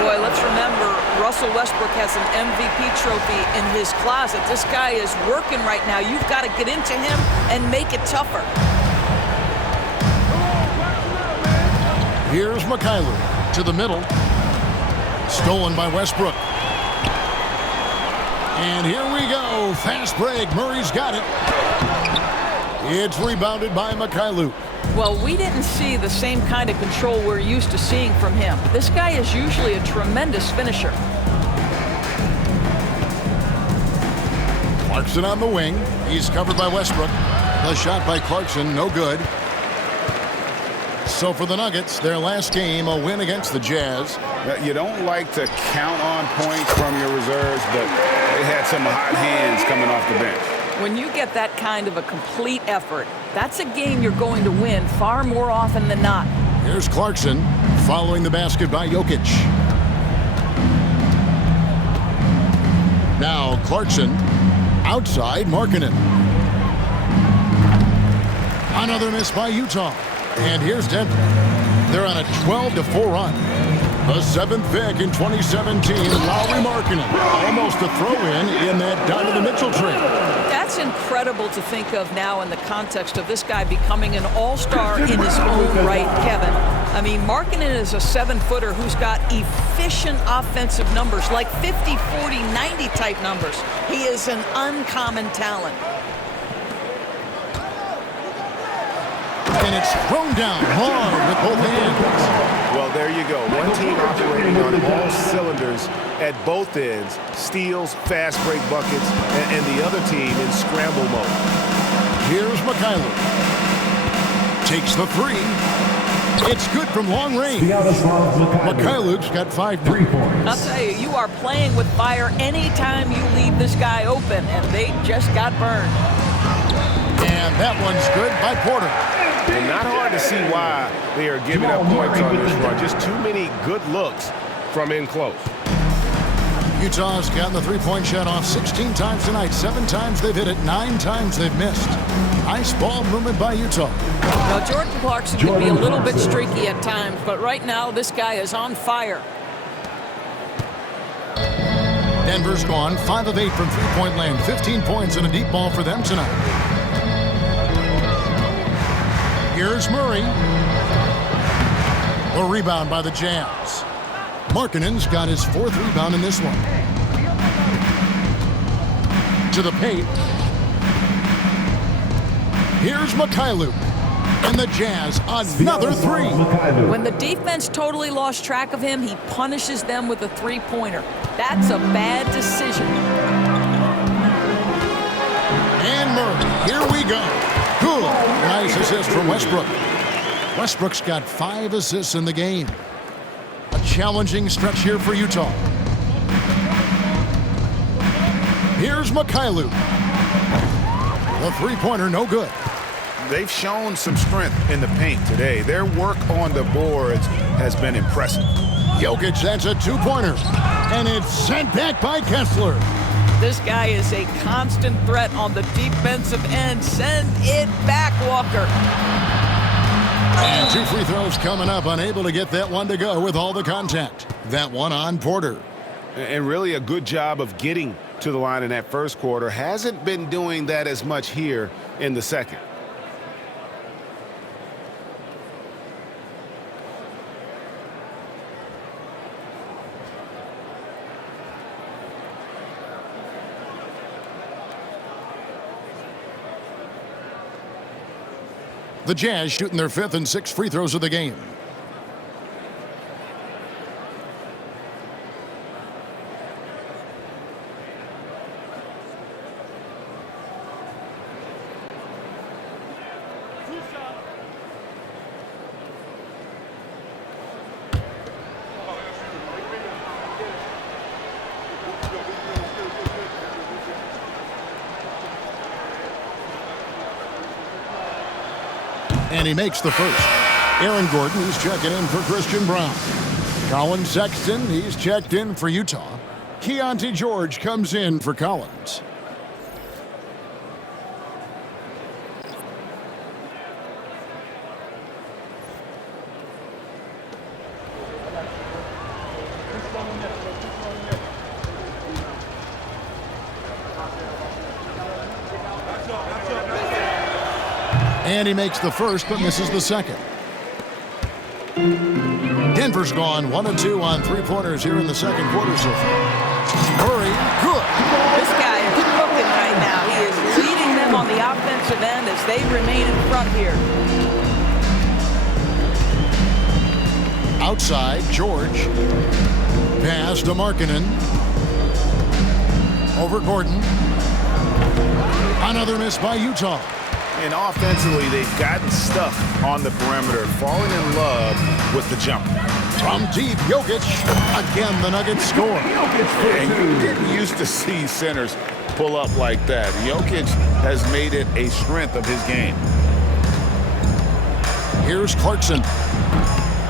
Boy, let's remember, Russell Westbrook has an MVP trophy in his closet. This guy is working right now. You've got to get into him and make it tougher. Here's Mikhailov to the middle. Stolen by Westbrook. And here we go. Fast break. Murray's got it. It's rebounded by Mikhailov. Well, we didn't see the same kind of control we're used to seeing from him. This guy is usually a tremendous finisher. Clarkson on the wing. He's covered by Westbrook. The shot by Clarkson, no good. So for the Nuggets, their last game, a win against the Jazz. You don't like to count on points from your reserves, but they had some hot hands coming off the bench. When you get that kind of a complete effort, that's a game you're going to win far more often than not. Here's Clarkson following the basket by Jokic. Now Clarkson outside Markkanen. Another miss by Utah. And here's Denver. They're on a 12-4 run. The 7th pick in 2017, Lauri Markkanen. Almost a throw-in that Donovan Mitchell trade. That's incredible to think of now in the context of this guy becoming an all-star in his own right, Kevin. I mean, Markkanen is a 7-footer who's got efficient offensive numbers, like 50, 40, 90 type numbers. He is an uncommon talent. And it's thrown down hard with both hands. Well, there you go. One team operating on all cylinders at both ends. Steals, fast break buckets, and the other team in scramble mode. Here's Mikhailov. Takes the three. It's good from long range. Mikhailov's got 5 points. I'll tell you, you are playing with fire anytime you leave this guy open, and they just got burned. And that one's good by Porter. And not hard to see why they are giving up points on this run. Just too many good looks from in close. Utah's gotten the three-point shot off 16 times tonight. 7 times they've hit it, 9 times they've missed. Nice ball movement by Utah. Now, Jordan Clarkson can be a little bit streaky at times, but right now this guy is on fire. Denver's gone 5 of 8 from three-point land. 15 points and a deep ball for them tonight. Here's Murray. The rebound by the Jazz. Markkanen's got his 4th rebound in this one. To the paint. Here's Mikhailuk. And the Jazz, another 3. When the defense totally lost track of him, he punishes them with a three-pointer. That's a bad decision. And Murray, here we go. Good. Nice assist from Westbrook. Westbrook's got 5 assists in the game. A challenging stretch here for Utah. Here's Mikhailuk. The three-pointer, no good. They've shown some strength in the paint today. Their work on the boards has been impressive. Jokic, that's a 2-pointer. And it's sent back by Kessler. This guy is a constant threat on the defensive end. Send it back, Walker. And 2 free throws coming up. Unable to get that one to go with all the contact. That one on Porter. And really a good job of getting to the line in that first quarter. Hasn't been doing that as much here in the second. The Jazz shooting their 5th and 6th free throws of the game. And he makes the first. Aaron Gordon, he's checking in for Christian Brown. Colin Sexton, he's checked in for Utah. Keyonte George comes in for Collins. And he makes the first, but misses the second. Denver's gone 1 of 2 on three-pointers here in the second quarter so far. Murray, good. This guy is cooking right now. He is leading them on the offensive end as they remain in front here. Outside, George. Pass to Markkanen. Over Gordon. Another miss by Utah. And offensively, they've gotten stuck on the perimeter, falling in love with the jump. From deep, Jokic. Again, the Nuggets score. And you didn't used to see centers pull up like that. Jokic has made it a strength of his game. Here's Clarkson.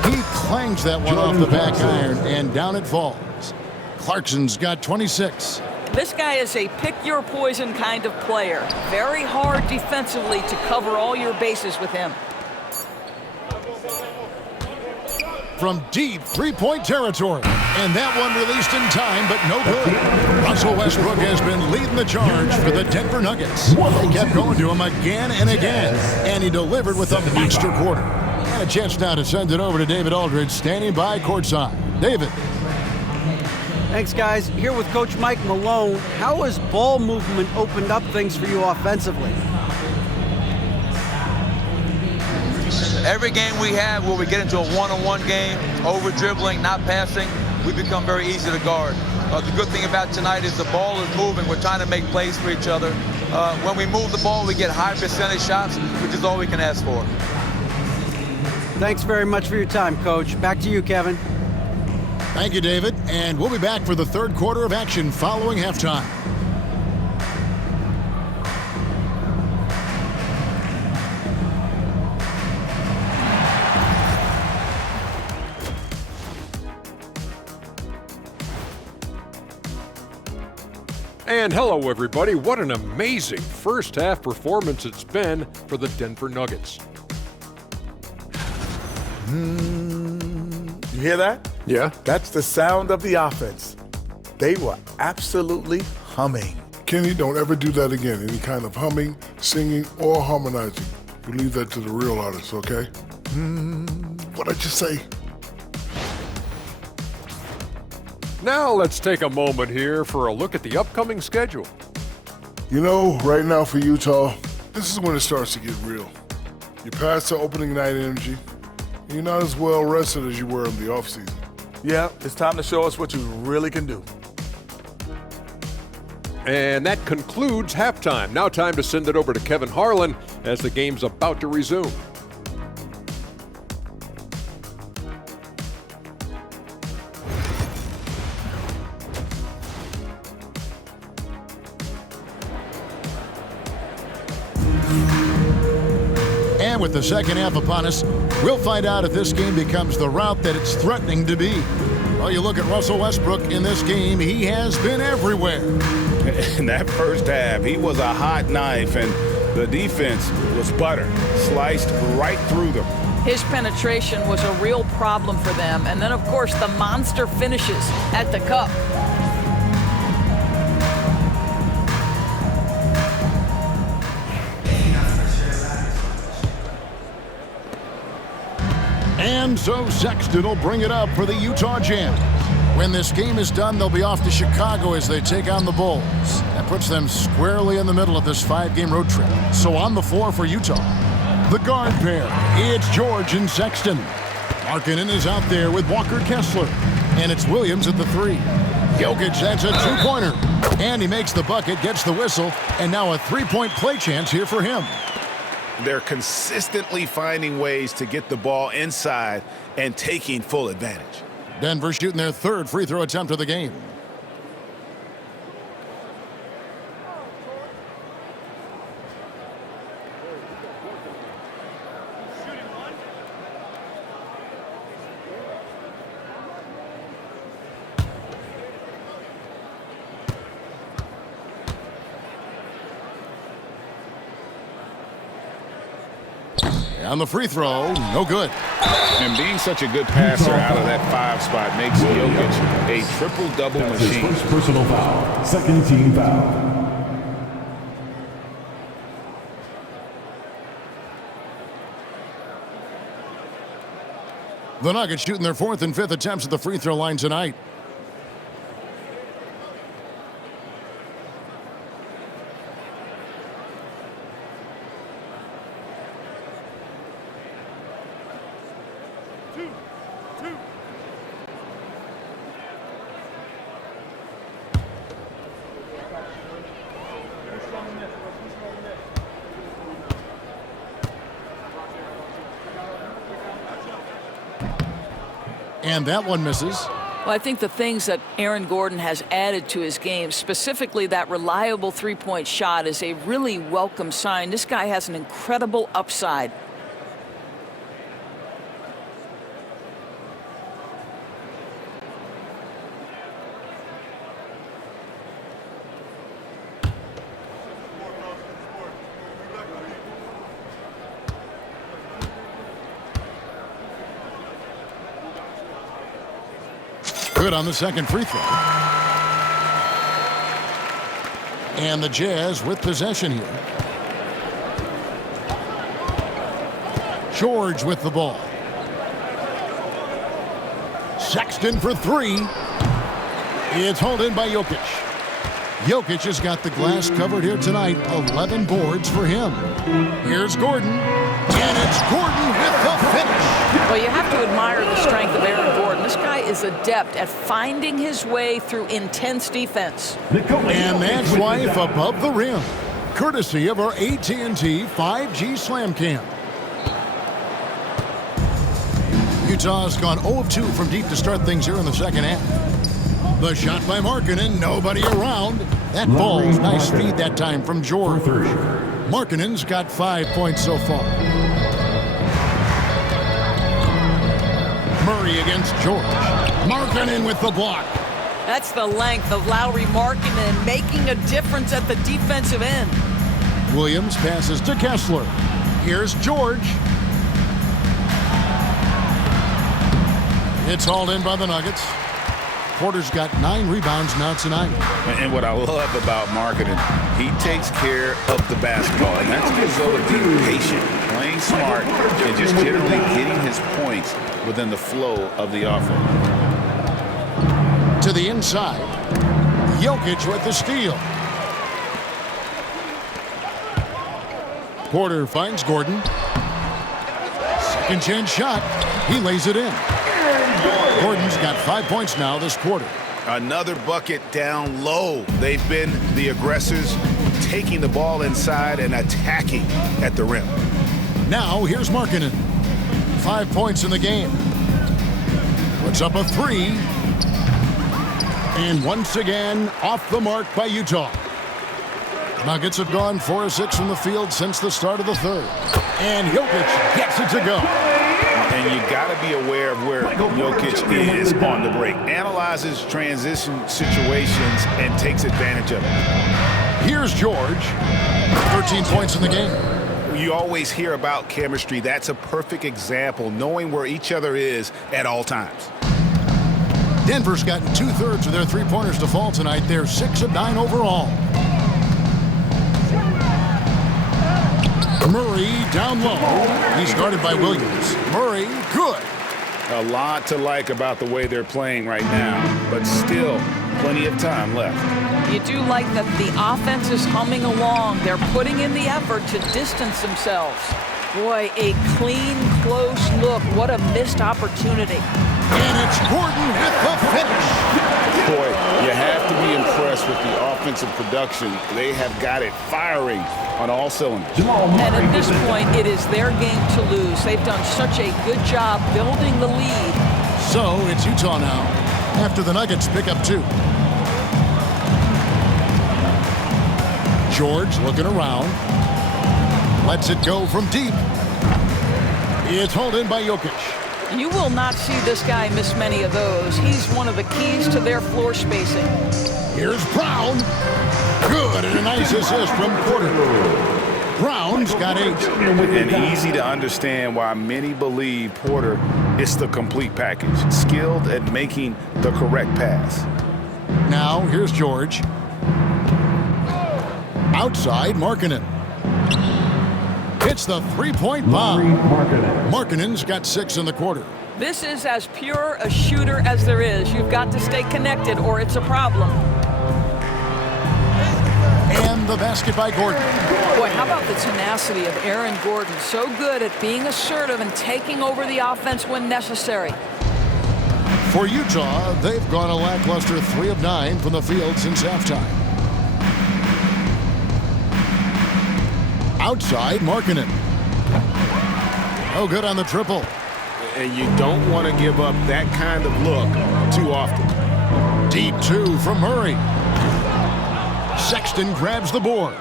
He clangs that one off the back iron, and down it falls. Clarkson's got 26. This guy is a pick-your-poison kind of player. Very hard defensively to cover all your bases with him. From deep three-point territory. And that one released in time, but no good. Russell Westbrook has been leading the charge for the Denver Nuggets. They kept going to him again and again, and he delivered with a monster quarter. And a chance now to send it over to David Aldridge, standing by courtside. David. Thanks, guys. Here with Coach Mike Malone. How has ball movement opened up things for you offensively? Every game we have where we get into a one-on-one game, over-dribbling, not passing, we become very easy to guard. The good thing about tonight is the ball is moving. We're trying to make plays for each other. When we move the ball, we get high percentage shots, which is all we can ask for. Thanks very much for your time, Coach. Back to you, Kevin. Thank you, David. And we'll be back for the third quarter of action following halftime. And hello, everybody. What an amazing first-half performance it's been for the Denver Nuggets. You hear that? Yeah. That's the sound of the offense. They were absolutely humming. Kenny, don't ever do that again. Any kind of humming, singing, or harmonizing. You leave that to the real artists, okay? What'd I just say? Now let's take a moment here for a look at the upcoming schedule. You know, right now for Utah, this is when it starts to get real. You're past the opening night energy. You're not as well rested as you were in the offseason. Yeah, it's time to show us what you really can do. And that concludes halftime. Now time to send it over to Kevin Harlan as the game's about to resume. And with the second half upon us, we'll find out if this game becomes the rout that it's threatening to be. Well, you look at Russell Westbrook in this game, he has been everywhere. In that first half, he was a hot knife, and the defense was butter, sliced right through them. His penetration was a real problem for them. And then, of course, the monster finishes at the cup. And so Sexton will bring it up for the Utah Jam. When this game is done, they'll be off to Chicago as they take on the Bulls. That puts them squarely in the middle of this 5-game road trip. So on the floor for Utah, the guard pair, it's George and Sexton. Markkanen is out there with Walker Kessler. And it's Williams at the 3. Jokic, that's a 2-pointer. And he makes the bucket, gets the whistle, and now a 3-point play chance here for him. They're consistently finding ways to get the ball inside and taking full advantage. Denver shooting their 3rd free throw attempt of the game. On the free throw, no good. And being such a good passer out of that 5 spot makes Jokic a triple-double machine. His first personal foul, second team foul. The Nuggets shooting their 4th and 5th attempts at the free throw line tonight. And that one misses. Well, I think the things that Aaron Gordon has added to his game, specifically that reliable 3-point shot, is a really welcome sign. This guy has an incredible upside. Good on the second free throw. And the Jazz with possession here. George with the ball. Sexton for 3. It's hauled in by Jokic. Jokic has got the glass covered here tonight. 11 boards for him. Here's Gordon. And it's Gordon with the finish. Well, you have to admire the strength of Aaron Gordon. This guy is adept at finding his way through intense defense. And that's life above the rim, courtesy of our AT&T 5G Slam Cam. Utah's gone 0 of 2 from deep to start things here in the second half. The shot by Markkanen, nobody around. That ball's nice feed that time from George. Markkanen's got 5 points so far. Murray against George. Markkanen with the block. That's the length of Lowry Markkanen making a difference at the defensive end. Williams passes to Kessler. Here's George. It's hauled in by the Nuggets. Porter's got 9 rebounds now tonight. And what I love about Markkanen, he takes care of the basketball. And that's a result of being patient, playing smart, and just generally getting his points within the flow of the offense. To the inside. Jokic with the steal. Porter finds Gordon. Second chance shot. He lays it in. Gordon's got 5 points now this quarter. Another bucket down low. They've been the aggressors, taking the ball inside and attacking at the rim. Now here's Markkanen. 5 points in the game. Puts up a 3. And once again, off the mark by Utah. Nuggets have gone 4 of 6 from the field since the start of the third. And Jokic gets it to go. And you got to be aware of where Jokic is on the break. Analyzes transition situations and takes advantage of it. Here's George. 13 points in the game. You always hear about chemistry. That's a perfect example, knowing where each other is at all times. Denver's gotten 2/3 of their three-pointers to fall tonight. They're 6 of 9 overall. Murray down low. He's guarded by Williams. Murray, good. A lot to like about the way they're playing right now, but still plenty of time left. You do like that the offense is humming along. They're putting in the effort to distance themselves. Boy, a clean, close look. What a missed opportunity. And it's Gordon with the finish. Boy, you have to be impressed with the offensive production. They have got it firing on all cylinders. And at this point, it is their game to lose. They've done such a good job building the lead. So it's Utah now, after the Nuggets pick up 2. George looking around. Lets it go from deep. It's hauled in by Jokic. You will not see this guy miss many of those. He's one of the keys to their floor spacing. Here's Brown. Good, and a nice assist from Porter. Brown's got 8. And easy to understand why many believe Porter is the complete package. Skilled at making the correct pass. Now, here's George. Outside, Markkanen. It's the three-point bomb. Markkanen's got 6 in the quarter. This is as pure a shooter as there is. You've got to stay connected or it's a problem. And the basket by Gordon. Boy, how about the tenacity of Aaron Gordon? So good at being assertive and taking over the offense when necessary. For Utah, they've gone a lackluster 3 of 9 from the field since halftime. Outside, Markkanen. Oh, good on the triple. And you don't want to give up that kind of look too often. Deep 2 from Murray. Sexton grabs the board.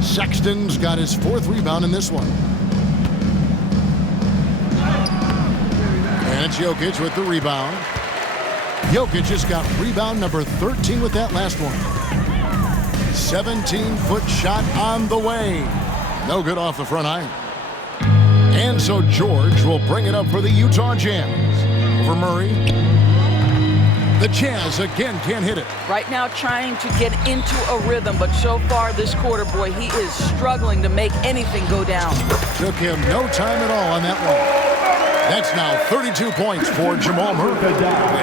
Sexton's got his 4th rebound in this one. And it's Jokic with the rebound. Jokic has got rebound number 13 with that last one. 17-foot shot on the way. No good off the front iron. And so George will bring it up for the Utah Jazz. Over Murray. The Jazz again can't hit it. Right now trying to get into a rhythm, but so far this quarter, boy, he is struggling to make anything go down. Took him no time at all on that one. That's now 32 points for Jamal Murray.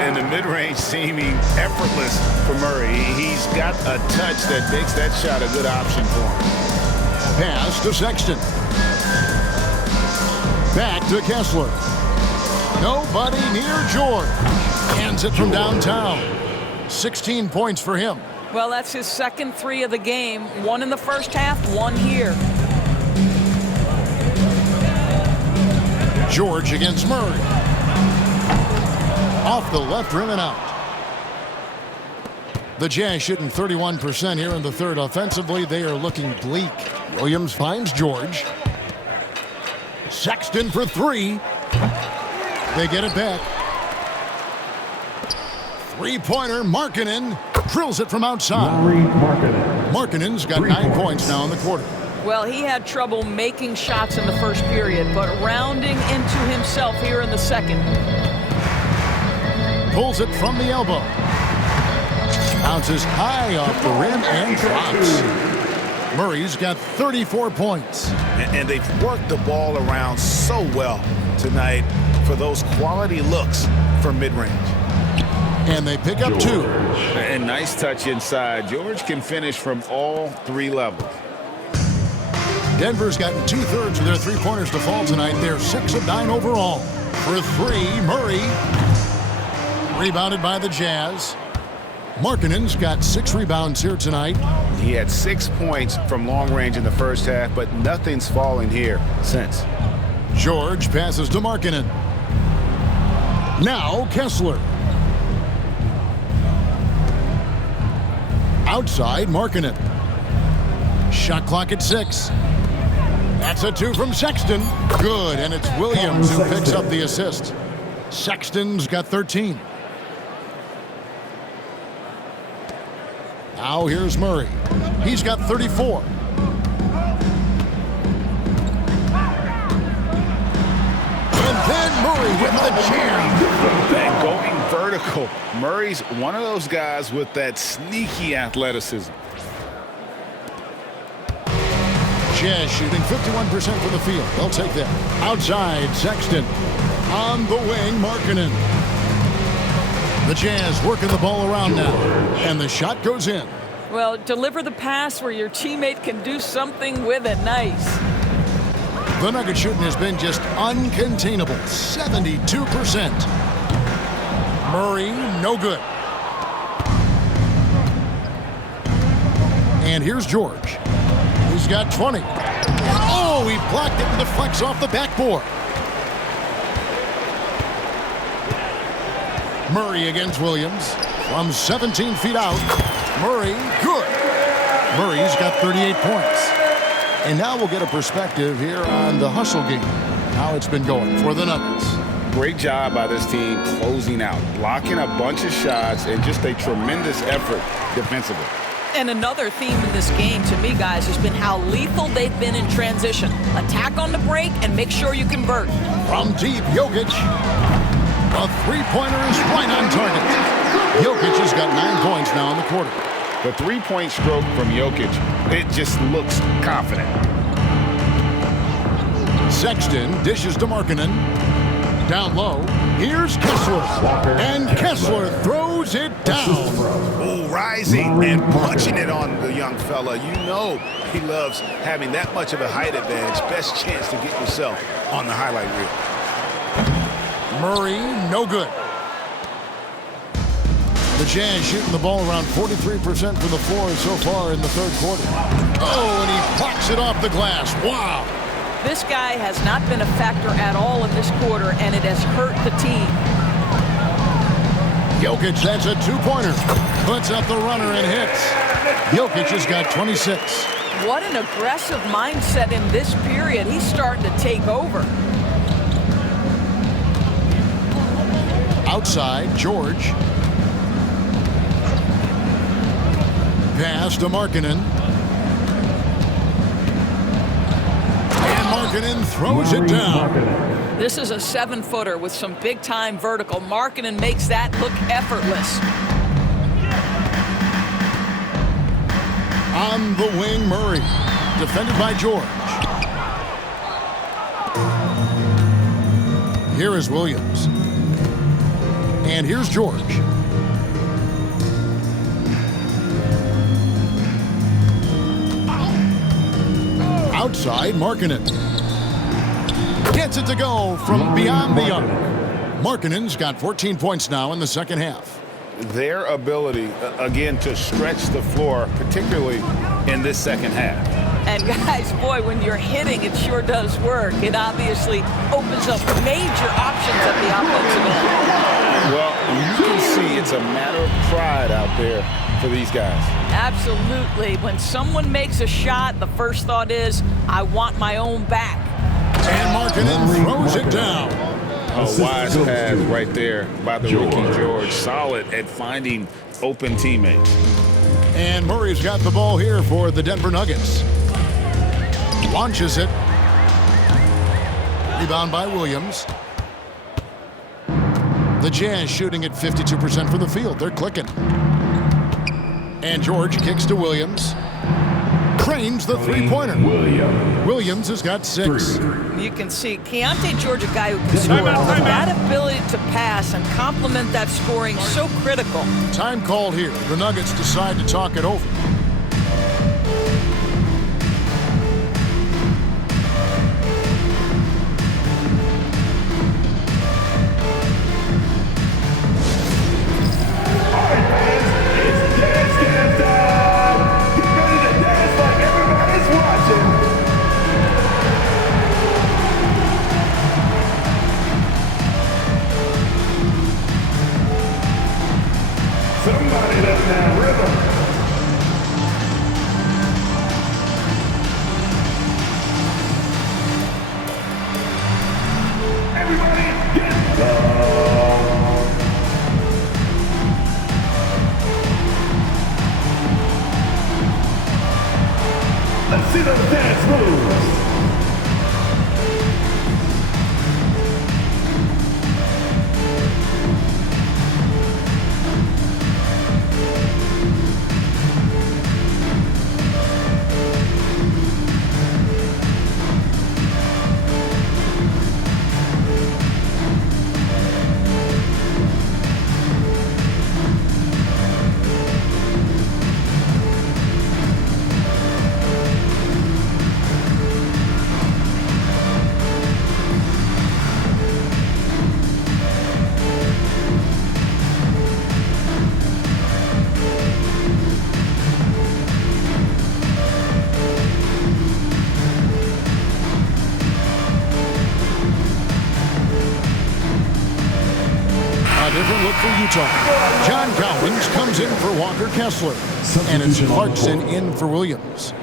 And the mid-range seeming effortless for Murray. He's got a touch that makes that shot a good option for him. Pass to Sexton. Back to Kessler. Nobody near George. Hands it from downtown. 16 points for him. Well, that's his second 3 of the game. 1 in the first half, 1 here. George against Murray. Off the left rim and out. The Jazz shooting 31% here in the third. Offensively, they are looking bleak. Williams finds George. Sexton for 3. They get it back. Three-pointer, Markkanen drills it from outside. Markkanen's got 9 points now in the quarter. Well, he had trouble making shots in the first period, but rounding into himself here in the second. Pulls it from the elbow. Bounces high off the rim and drops. Murray's got 34 points. And they've worked the ball around so well tonight for those quality looks from mid-range. And they pick up 2. And nice touch inside. George can finish from all 3 levels. Denver's gotten 2/3 of their three-pointers to fall tonight. They're 6 of 9 overall. For 3, Murray. Rebounded by the Jazz. Markkanen's got 6 rebounds here tonight. He had 6 points from long range in the first half, but nothing's fallen here since. George passes to Markkanen. Now Kessler. Outside Markkanen. Shot clock at 6. That's a 2 from Sexton. Good, and it's Williams who picks up the assist. Sexton's got 13. Now here's Murray. He's got 34. And then Murray with the jam. And going vertical. Murray's one of those guys with that sneaky athleticism. Jazz shooting 51% from the field. They'll take that. Outside, Sexton. On the wing, Markkanen. The Jazz working the ball around now. And the shot goes in. Well, deliver the pass where your teammate can do something with it. Nice. The Nugget shooting has been just uncontainable. 72%. Murray, no good. And here's George. He's got 20. Oh, he blocked it and deflects off the backboard. Murray against Williams from 17 feet out. Murray, good. Murray's got 38 points. And now we'll get a perspective here on the hustle game, how it's been going for the Nuggets. Great job by this team closing out, blocking a bunch of shots, and just a tremendous effort defensively. And another theme in this game, to me, guys, has been how lethal they've been in transition. Attack on the break and make sure you convert. From deep, Jokic. A three-pointer is right on target. Jokic has got 9 points now in the quarter. The three-point stroke from Jokic, it just looks confident. Sexton dishes to Markkanen. Down low, here's Kessler. And Kessler throws it down. Oh, rising and punching it on the young fella. You know he loves having that much of a height advantage. Best chance to get yourself on the highlight reel. Murray, no good. The Jazz shooting the ball around 43% from the floor so far in the third quarter. Oh, and he blocks it off the glass. Wow. This guy has not been a factor at all in this quarter, and it has hurt the team. Jokic, that's a two-pointer. Puts up the runner and hits. Jokic has got 26. What an aggressive mindset in this period. He's starting to take over. Outside, George. Pass to Markkanen. And Markkanen throws it down. This is a 7-footer with some big-time vertical. Markkanen makes that look effortless. On the wing, Murray. Defended by George. Here is Williams. And here's George. Outside, Markkanen. Gets it to go from beyond the arc. Markkanen's got 14 points now in the second half. Their ability, again, to stretch the floor, particularly in this second half. And guys, boy, when you're hitting, it sure does work. It obviously opens up major options at the offensive end. Well, you can see it's a matter of pride out there for these guys. Absolutely. When someone makes a shot, the first thought is, I want my own back. And Markkanen throws it down. A wise pass right there by the rookie George. Solid at finding open teammates. And Murray's got the ball here for the Denver Nuggets. Launches it. Rebound by Williams. The Jazz shooting at 52% from the field. They're clicking. And George kicks to Williams. Cranes the three-pointer. Williams has got 6. You can see Keyonte George, a guy who can score. That ability to pass and complement that scoring, so critical. Time called here. The Nuggets decide to talk it over. Somebody let that rhythm. Everybody get low. Let's see those dance moves. Different look for Utah. John Collins comes in for Walker Kessler. And it's Clarkson in for Williams.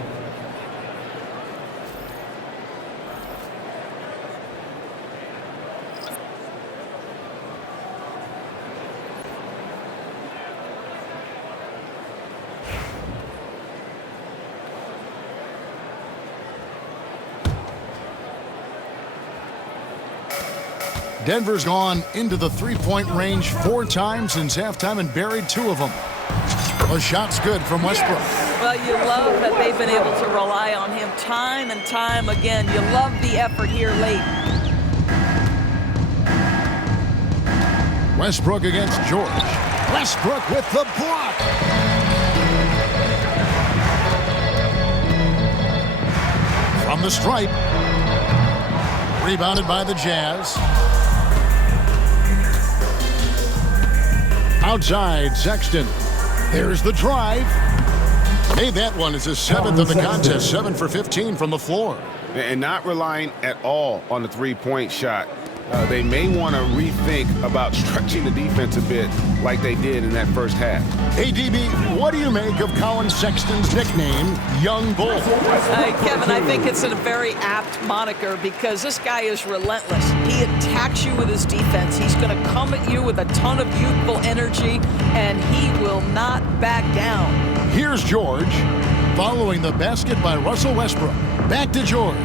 Denver's gone into the three-point range 4 times since halftime and buried 2 of them. A shot's good from Westbrook. Well, you love that they've been able to rely on him time and time again. You love the effort here late. Westbrook against George. Westbrook with the block. From the stripe. Rebounded by the Jazz. Outside, Sexton. There's the drive. Made that one as his 7th of the contest. 7 for 15 from the floor. And not relying at all on the three-point shot. They may want to rethink about stretching the defense a bit like they did in that first half. Hey, DB, what do you make of Colin Sexton's nickname, Young Bull? Kevin, I think it's a very apt moniker because this guy is relentless. He attacks you with his defense. He's going to come at you with a ton of youthful energy, and he will not back down. Here's George, following the basket by Russell Westbrook. Back to George.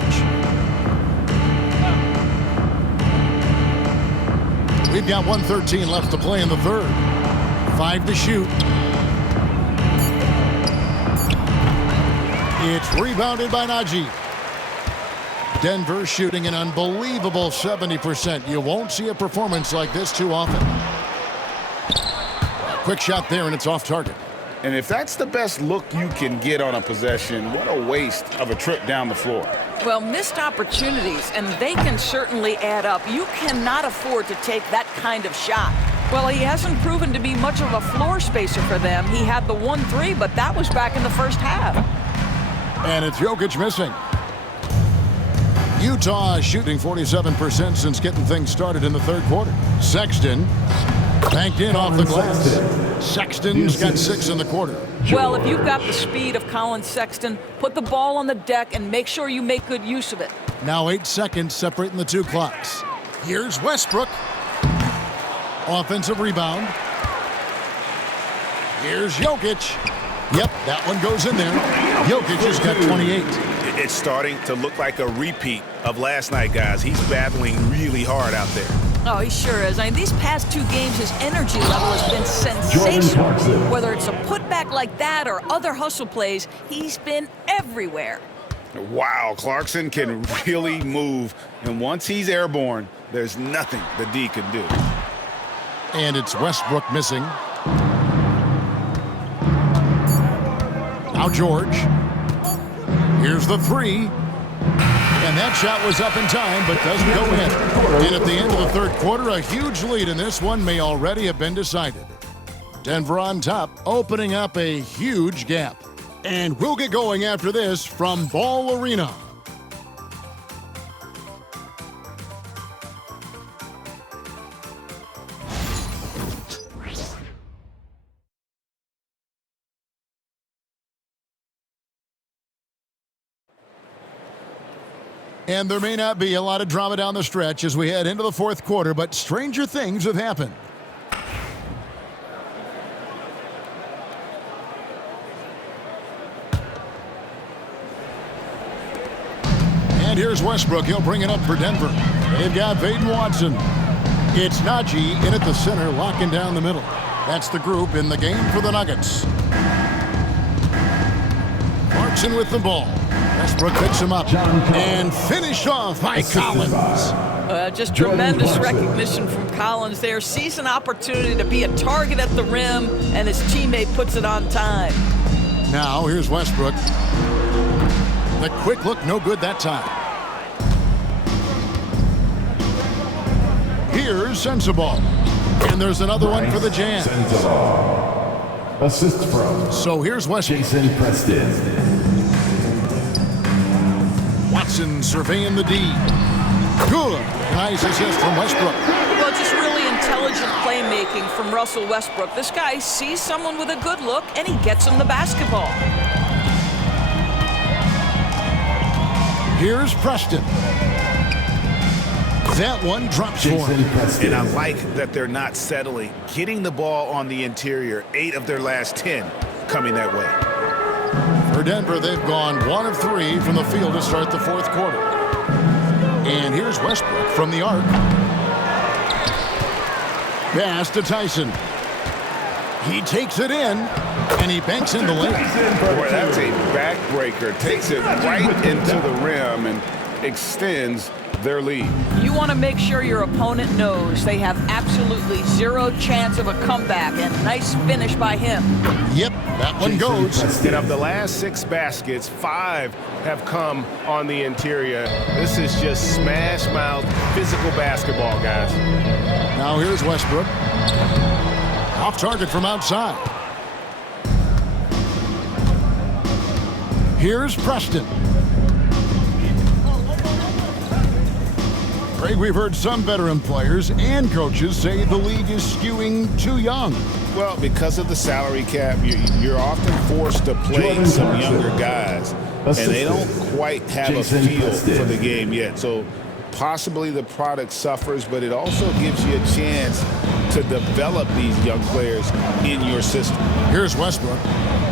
We've got 1:13 left to play in the third. 5 to shoot. It's rebounded by Najee. Denver shooting an unbelievable 70%. You won't see a performance like this too often. Quick shot there, and it's off target. And if that's the best look you can get on a possession, what a waste of a trip down the floor. Well, missed opportunities, and they can certainly add up. You cannot afford to take that kind of shot. Well, he hasn't proven to be much of a floor spacer for them. He had the 1-3, but that was back in the first half. And it's Jokic missing. Utah shooting 47% since getting things started in the third quarter. Sexton banked in off the glass. Sexton's got 6 in the quarter. Well, if you've got the speed of Colin Sexton, put the ball on the deck and make sure you make good use of it. Now 8 seconds separating the 2 clocks. Here's Westbrook. Offensive rebound. Here's Jokic. Yep, that one goes in there. Jokic has got 28. It's starting to look like a repeat of last night, guys. He's battling really hard out there. Oh, he sure is. I mean, these past 2 games, his energy level has been sensational. Whether it's a putback like that or other hustle plays, he's been everywhere. Wow, Clarkson can really move. And once he's airborne, there's nothing the D can do. And it's Westbrook missing. Now George. Here's the 3. And that shot was up in time, but doesn't go in. And at the end of the 3rd quarter, a huge lead in this one may already have been decided. Denver on top, opening up a huge gap. And we'll get going after this from Ball Arena. And there may not be a lot of drama down the stretch as we head into the 4th quarter, but stranger things have happened. And here's Westbrook. He'll bring it up for Denver. They've got Vaden Watson. It's Najee in at the center, locking down the middle. That's the group in the game for the Nuggets. Clarkson with the ball. Westbrook picks him up and finished off by Collins. Just tremendous recognition from Collins there. Sees an opportunity to be a target at the rim, and his teammate puts it on time. Now here's Westbrook. The quick look, no good that time. Here's Sensabaugh. And there's another one for the Jazz. Assists from. So here's Westbrook. Jason Preston. Watson surveying the D. Good. Nice assist from Westbrook. Well, just really intelligent playmaking from Russell Westbrook. This guy sees someone with a good look, and he gets him the basketball. Here's Preston. That one drops for him. And I like that they're not settling. Getting the ball on the interior, 8 of their last 10 coming that way. For Denver, they've gone 1 of 3 from the field to start the 4th quarter. And here's Westbrook from the arc. Pass to Tyson. He takes it in, and he banks in the lane. Boy, that's a backbreaker. Takes it right into the rim and extends their lead. You want to make sure your opponent knows they have absolutely 0 chance of a comeback, and nice finish by him. Yep, that one goes. And of the last 6 baskets, 5 have come on the interior. This is just smash mouth physical basketball, guys. Now here's Westbrook. Off target from outside. Here's Preston. Craig, we've heard some veteran players and coaches say the league is skewing too young. Well, because of the salary cap, you're often forced to play some younger guys, and they don't quite have a feel for the game yet. So possibly the product suffers, but it also gives you a chance to develop these young players in your system. Here's Westbrook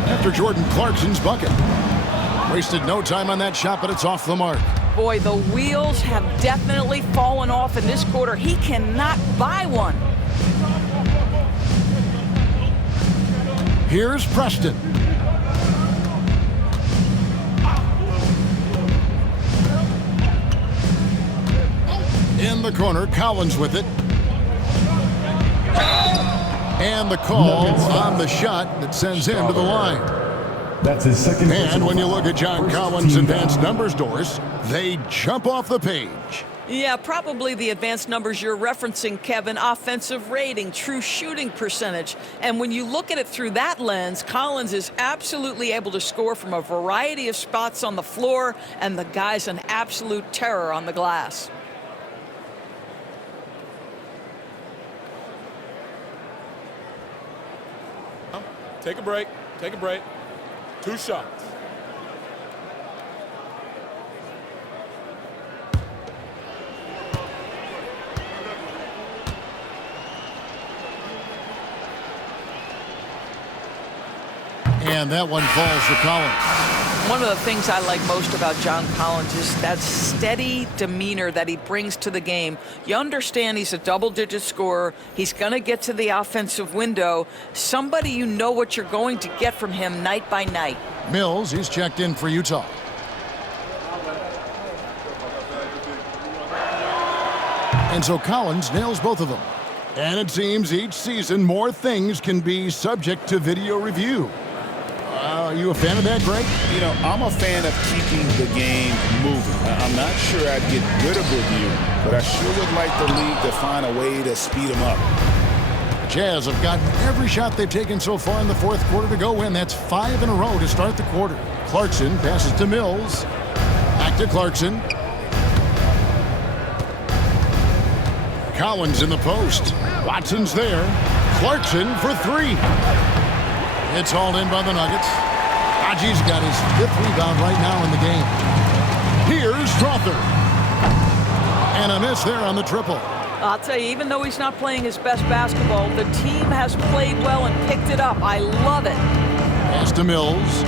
after Jordan Clarkson's bucket. Wasted no time on that shot, but it's off the mark. Boy, the wheels have definitely fallen off in this quarter. He cannot buy one. Here's Preston. In the corner, Collins with it. And the call on the shot that sends him to the line. That's his second. And when you look at John Collins' advanced numbers, Doris, they jump off the page. Yeah, probably the advanced numbers you're referencing, Kevin. Offensive rating, true shooting percentage. And when you look at it through that lens, Collins is absolutely able to score from a variety of spots on the floor, and the guy's an absolute terror on the glass. Take a break. Take a break. 2 shots. And that one falls for Collins. One of the things I like most about John Collins is that steady demeanor that he brings to the game. You understand he's a double-digit scorer. He's going to get to the offensive window. Somebody you know what you're going to get from him night by night. Mills, he's checked in for Utah. And so Collins nails both of them. And it seems each season more things can be subject to video review. Are you a fan of that, Greg? You know, I'm a fan of keeping the game moving. I'm not sure I'd get rid of review, but I sure would like the league to find a way to speed them up. The Jazz have gotten every shot they've taken so far in the fourth quarter to go win. That's 5 in a row to start the quarter. Clarkson passes to Mills. Back to Clarkson. Collins in the post. Watson's there. Clarkson for 3. It's hauled in by the Nuggets. Najee's got his 5th rebound right now in the game. Here's Strother. And a miss there on the triple. I'll tell you, even though he's not playing his best basketball, the team has played well and picked it up. I love it. Pass to Mills.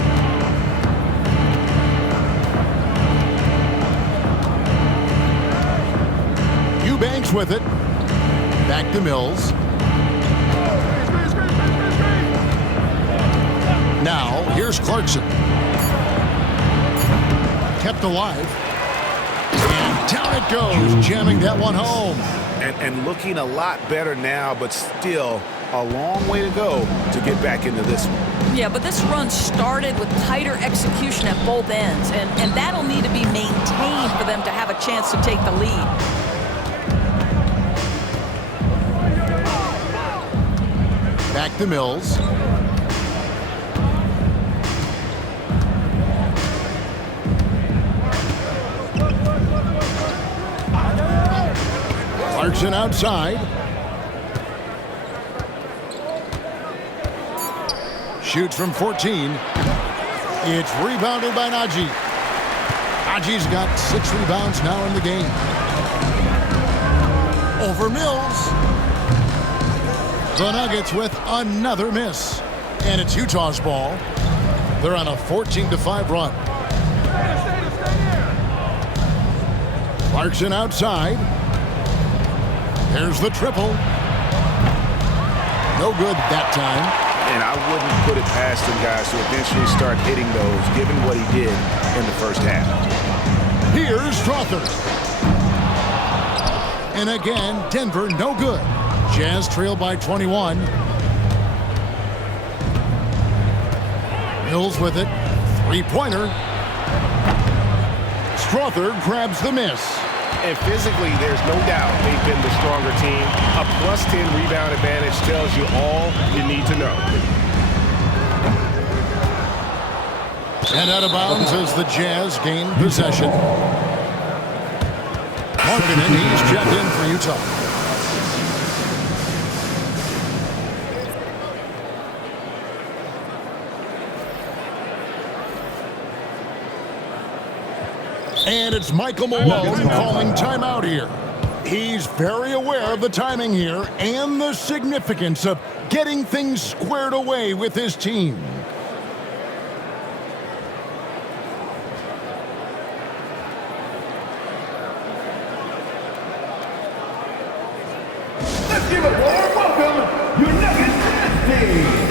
Eubanks with it. Back to Mills. Now, here's Clarkson. Kept alive. And down it goes, jamming that one home. And looking a lot better now, but still a long way to go to get back into this one. Yeah, but this run started with tighter execution at both ends, and that'll need to be maintained for them to have a chance to take the lead. Back to Mills. Clarkson outside. Shoots from 14. It's rebounded by Najee. Najee's got 6 rebounds now in the game. Over Mills. The Nuggets with another miss. And it's Utah's ball. They're on a 14-5 run. Clarkson outside. There's the triple. No good that time. And I wouldn't put it past him, guys, to eventually start hitting those, given what he did in the first half. Here's Strother. And again, Denver no good. Jazz trail by 21. Mills with it. 3-pointer. Strother grabs the miss. And physically, there's no doubt they've been the stronger team. A +10 rebound advantage tells you all you need to know. And out of bounds as the Jazz gain possession. Markkanen, he's checked in for Utah. And it's Michael Malone calling timeout here. He's very aware of the timing here and the significance of getting things squared away with his team. Let's give a warm welcome, your Nuggets dance team.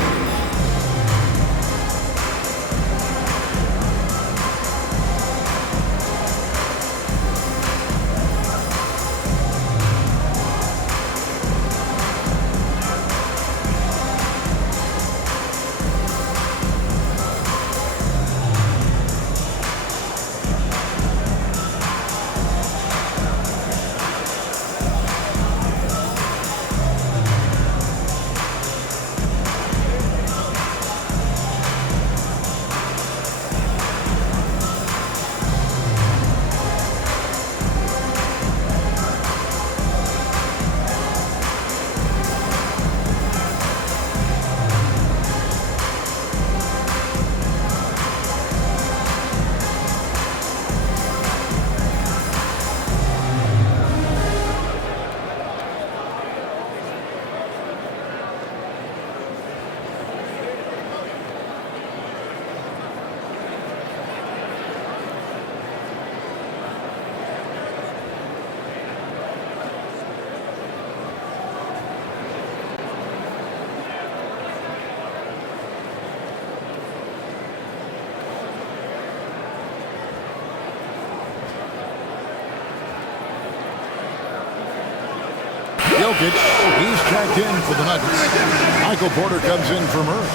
Jokic. He's checked in for the Nuggets. Michael Porter comes in for Murray.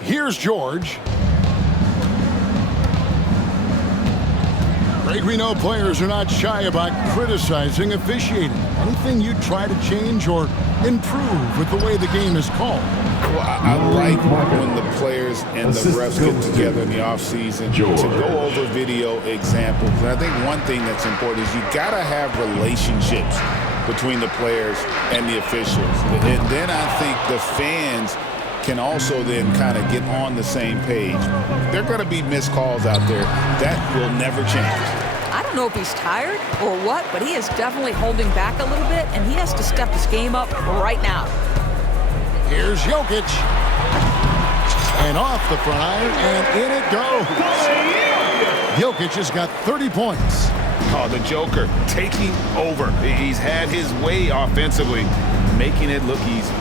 Here's George. Greg, we know players are not shy about criticizing officiating. Anything you try to change or improve with the way the game is called? Well, I like when the players and the refs get together in the offseason to go over video examples. And I think one thing that's important is you got to have relationships between the players and the officials. And then I think the fans can also then kind of get on the same page. There are going to be missed calls out there. That will never change. I don't know if he's tired or what, but he is definitely holding back a little bit, and he has to step his game up right now. Here's Jokic. And off the front iron, and in it goes. Jokic has got 30 points. Oh, the Joker taking over. He's had his way offensively, making it look easy.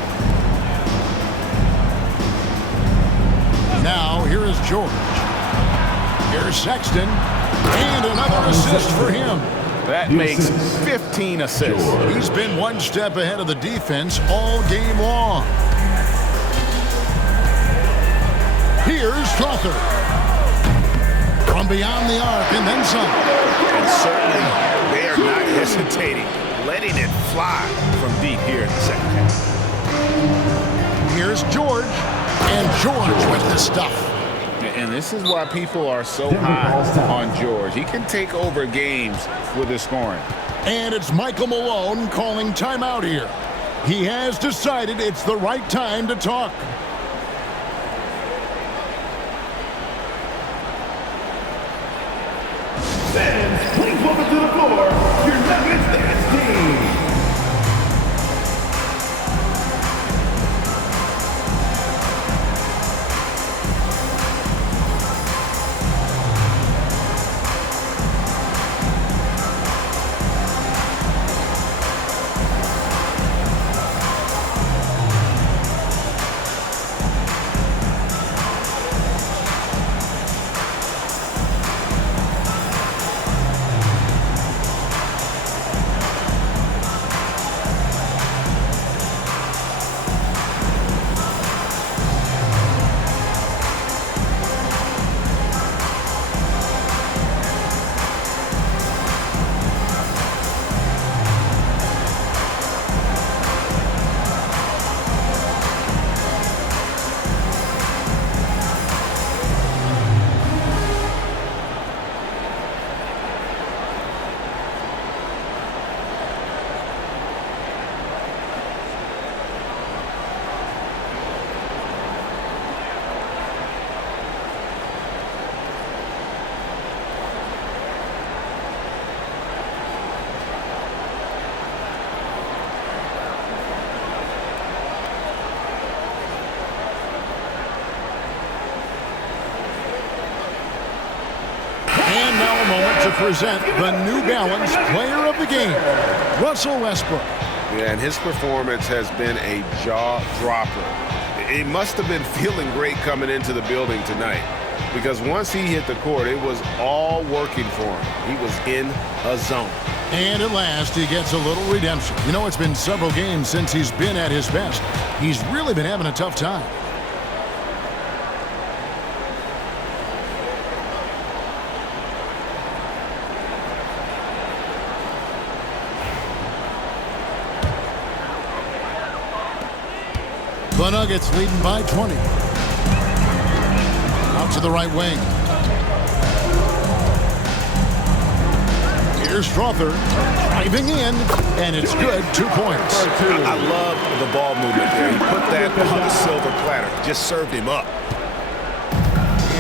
Now, here is George. Here's Sexton. And another assist for him. That makes 15 assists. He's been one step ahead of the defense all game long. Here's Strother. From beyond the arc and then some. And certainly they are not hesitating, letting it fly from deep here in the second half. Here's George. And George with the stuff. And this is why people are so high on George. He can take over games with his scoring. And it's Michael Malone calling timeout here. He has decided it's the right time to talk. Fans, please welcome to the floor your Nuggets dance team. To present the New Balance Player of the Game, Russell Westbrook. Yeah, and his performance has been a jaw-dropper. He must have been feeling great coming into the building tonight because once he hit the court, it was all working for him. He was in a zone. And at last, he gets a little redemption. You know, it's been several games since he's been at his best. He's really been having a tough time. The Nuggets leading by 20. Out to the right wing. Here's Strother driving in, and it's good. 2 points. I love the ball movement there. He put that on the silver platter. Just served him up.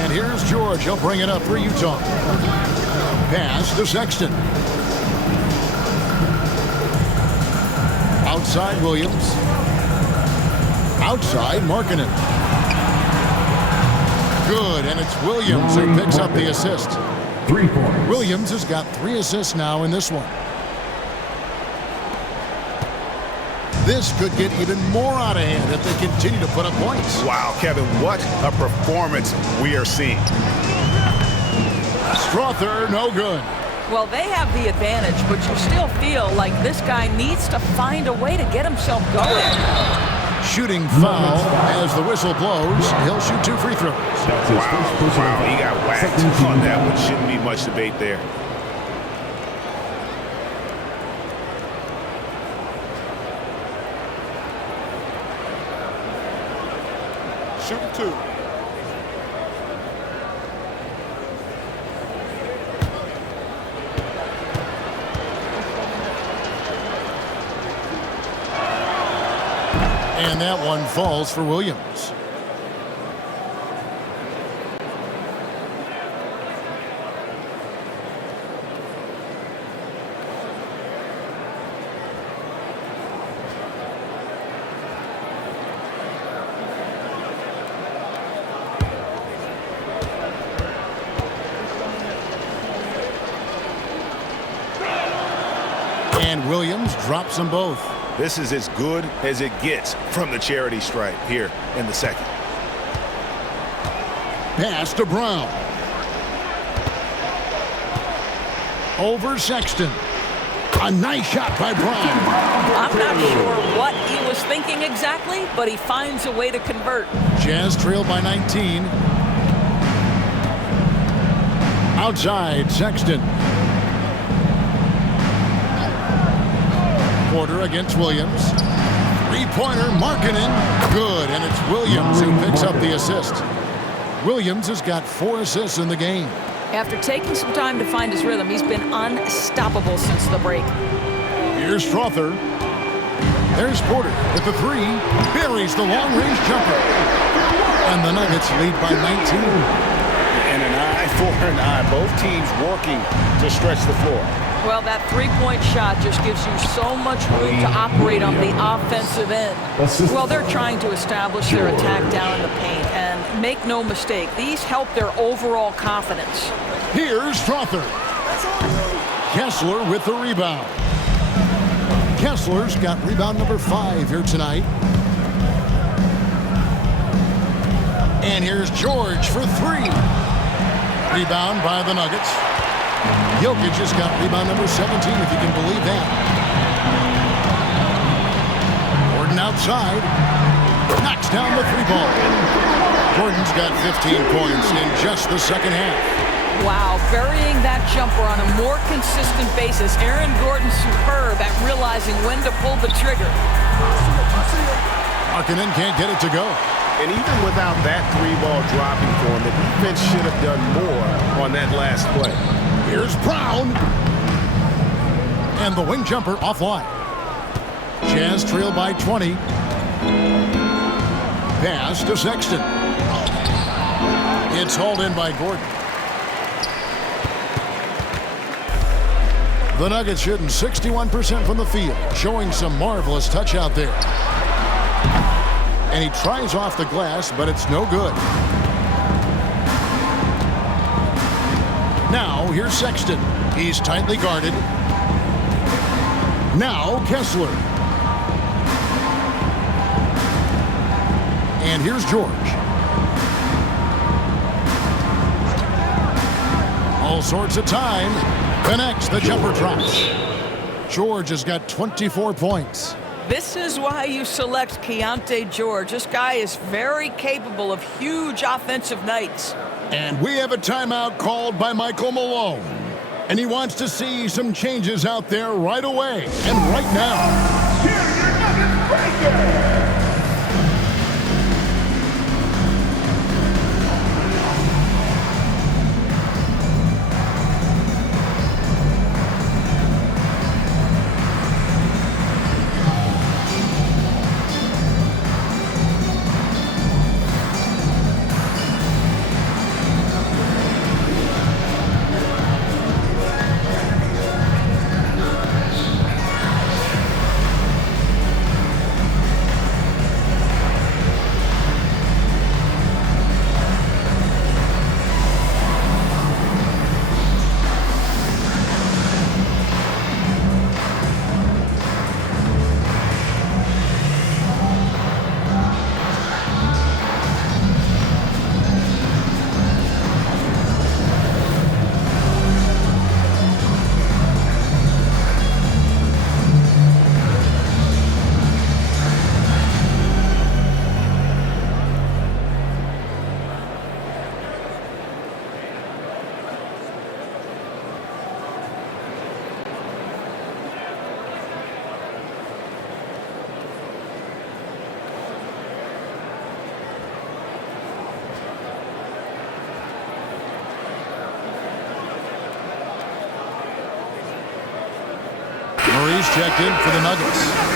And here's George. He'll bring it up for Utah. Pass to Sexton. Outside Williams. Outside Markkanen. Good, and it's Williams who picks up the assist. 3 points. Williams has got 3 assists now in this one. This could get even more out of hand if they continue to put up points. Wow, Kevin, what a performance we are seeing. Strother, no good. Well, they have the advantage, but you still feel like this guy needs to find a way to get himself going. Shooting foul as the whistle blows. He'll shoot 2 free throws. Wow, he got whacked on that one. Shouldn't be much debate there. Shooting 2. And that one falls for Williams. And Williams drops them both. This is as good as it gets from the charity stripe here in the second. Pass to Brown. Over Sexton. A nice shot by Brown. I'm not sure what he was thinking exactly, but he finds a way to convert. Jazz trail by 19. Outside, Sexton. Porter against Williams. Three-pointer, Markkanen. Good, and it's Williams who picks up the assist. Williams has got 4 assists in the game. After taking some time to find his rhythm, he's been unstoppable since the break. Here's Strother. There's Porter with the 3. Buries the long-range jumper. And the Nuggets lead by 19. And an eye for an eye. Both teams working to stretch the floor. Well, that three-point shot just gives you so much room to operate on the offensive end. Well, they're trying to establish their attack down in the paint. And make no mistake, these help their overall confidence. Here's Strother. Kessler with the rebound. Kessler's got rebound number 5 here tonight. And here's George for 3. Rebound by the Nuggets. Jokic just got rebound number 17, if you can believe that. Gordon outside. Knocks down the 3-ball. Gordon's got 15 points in just the second half. Wow, burying that jumper on a more consistent basis. Aaron Gordon's superb at realizing when to pull the trigger. Markkanen can't get it to go. And even without that 3-ball dropping for him, the defense should have done more on that last play. Here's Brown. And the wing jumper offline. Jazz trail by 20. Pass to Sexton. It's hauled in by Gordon. The Nuggets shooting 61% from the field, showing some marvelous touch out there. And he tries off the glass, but it's no good. Now, here's Sexton. He's tightly guarded. Now, Kessler. And here's George. All sorts of time. Connects, the jumper drops. George has got 24 points. This is why you select Keyonte George. This guy is very capable of huge offensive nights. And we have a timeout called by Michael Malone. And he wants to see some changes out there right away and right now. Here are your Nuggets breakers. checked in for the Nuggets.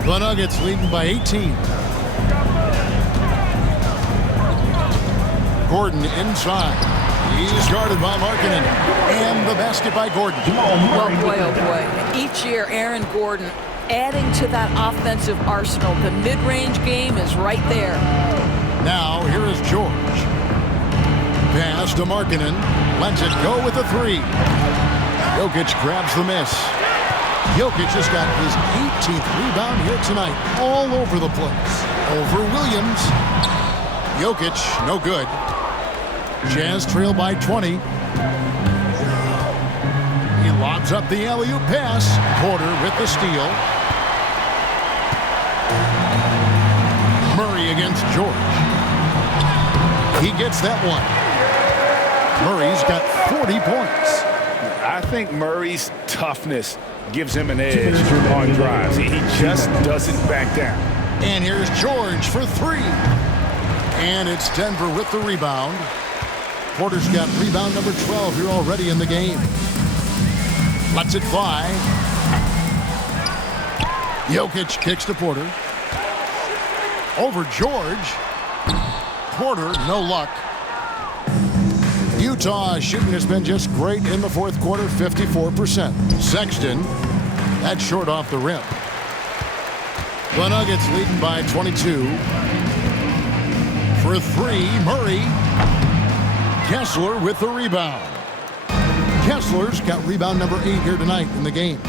The Nuggets leading by 18. Gordon inside. He's guarded by Markkanen. And the basket by Gordon. Well, boy, oh boy. Each year, Aaron Gordon adding to that offensive arsenal. The mid-range game is right there. Now, here is George. Pass to Markkanen. Lets it go with the three. Jokic grabs the miss. Jokic has got his 18th rebound here tonight. All over the place. Over Williams. Jokic, no good. Jazz trail by 20. He lobs up the alley-oop pass. Porter with the steal. Murray against George. He gets that one. Murray's got 40 points. I think Murray's toughness gives him an edge on drives. He just doesn't back down. And here's George for three. And it's Denver with the rebound. Porter's got rebound number 12 here already in the game. Lets it fly. Jokic kicks to Porter. Over George. Porter, no luck. Utah's shooting has been just great in the fourth quarter, 54%. Sexton, that's short off the rim. The Nuggets leading by 22. For three, Murray. Kessler with the rebound. Kessler's got rebound number 8 here tonight in the game.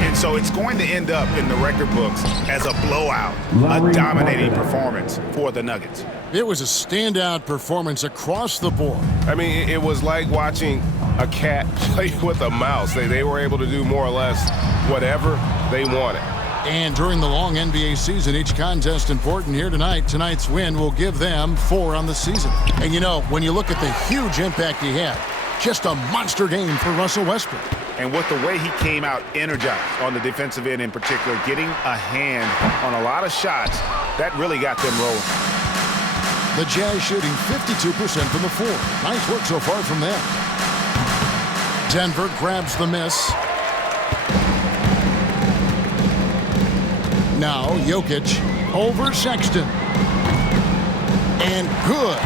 And so it's going to end up in the record books as a blowout, a dominating performance for the Nuggets. It was a standout performance across the board. I mean, it was like watching a cat play with a mouse. They were able to do more or less whatever they wanted. And during the long NBA season, each contest important here tonight. Tonight's win will give them 4 on the season. And you know, when you look at the huge impact he had, just a monster game for Russell Westbrook. And with the way he came out energized on the defensive end in particular, getting a hand on a lot of shots, that really got them rolling. The Jazz shooting 52% from the floor. Nice work so far from them. Denver grabs the miss. Now Jokic over Sexton. And good,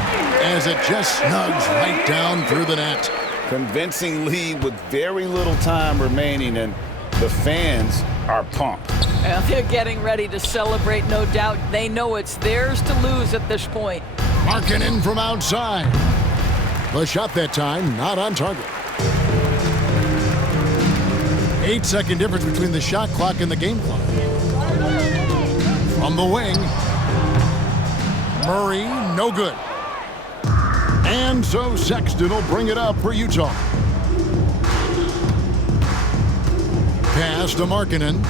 as it just snugs right down through the net. Convincing lead with very little time remaining, and the fans are pumped. Well, they're getting ready to celebrate, no doubt. They know it's theirs to lose at this point. Markkanen from outside. The shot that time, not on target. 8-second difference between the shot clock and the game clock. From the wing. Murray, no good. And so Sexton will bring it up for Utah. Pass to Markkanen.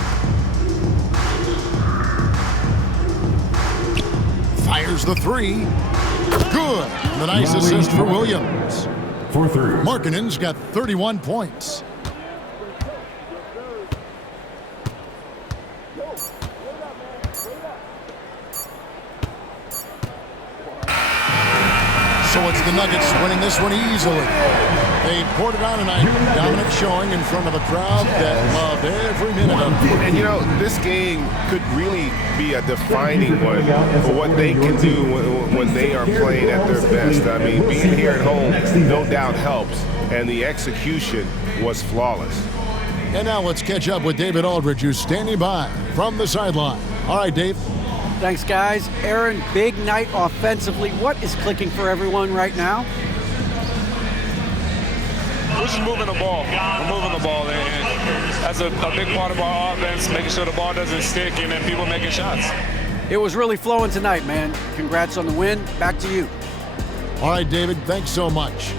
Fires the three. Good. The nice assist for Williams. For three. Markkanen's got 31 points. So it's the Nuggets winning this one easily. They poured it on tonight. Dominant showing in front of a crowd that loved every minute of it. And you know, this game could really be a defining one for what they can do when they are playing at their best. I mean, being here at home no doubt helps, and the execution was flawless. And now let's catch up with David Aldridge, who's standing by from the sideline. All right, Dave. Thanks, guys. Aaron, big night offensively. What is clicking for everyone right now? We're just moving the ball. We're moving the ball, and that's a big part of our offense, making sure the ball doesn't stick and then people making shots. It was really flowing tonight, man. Congrats on the win. Back to you. All right, David, thanks so much.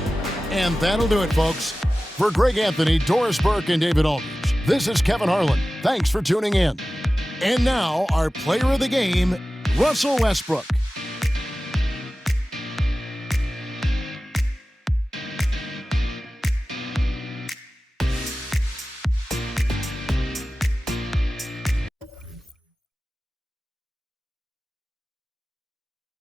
And that'll do it, folks. For Greg Anthony, Doris Burke, and David Aldridge, this is Kevin Harlan. Thanks for tuning in. And now, our player of the game, Russell Westbrook.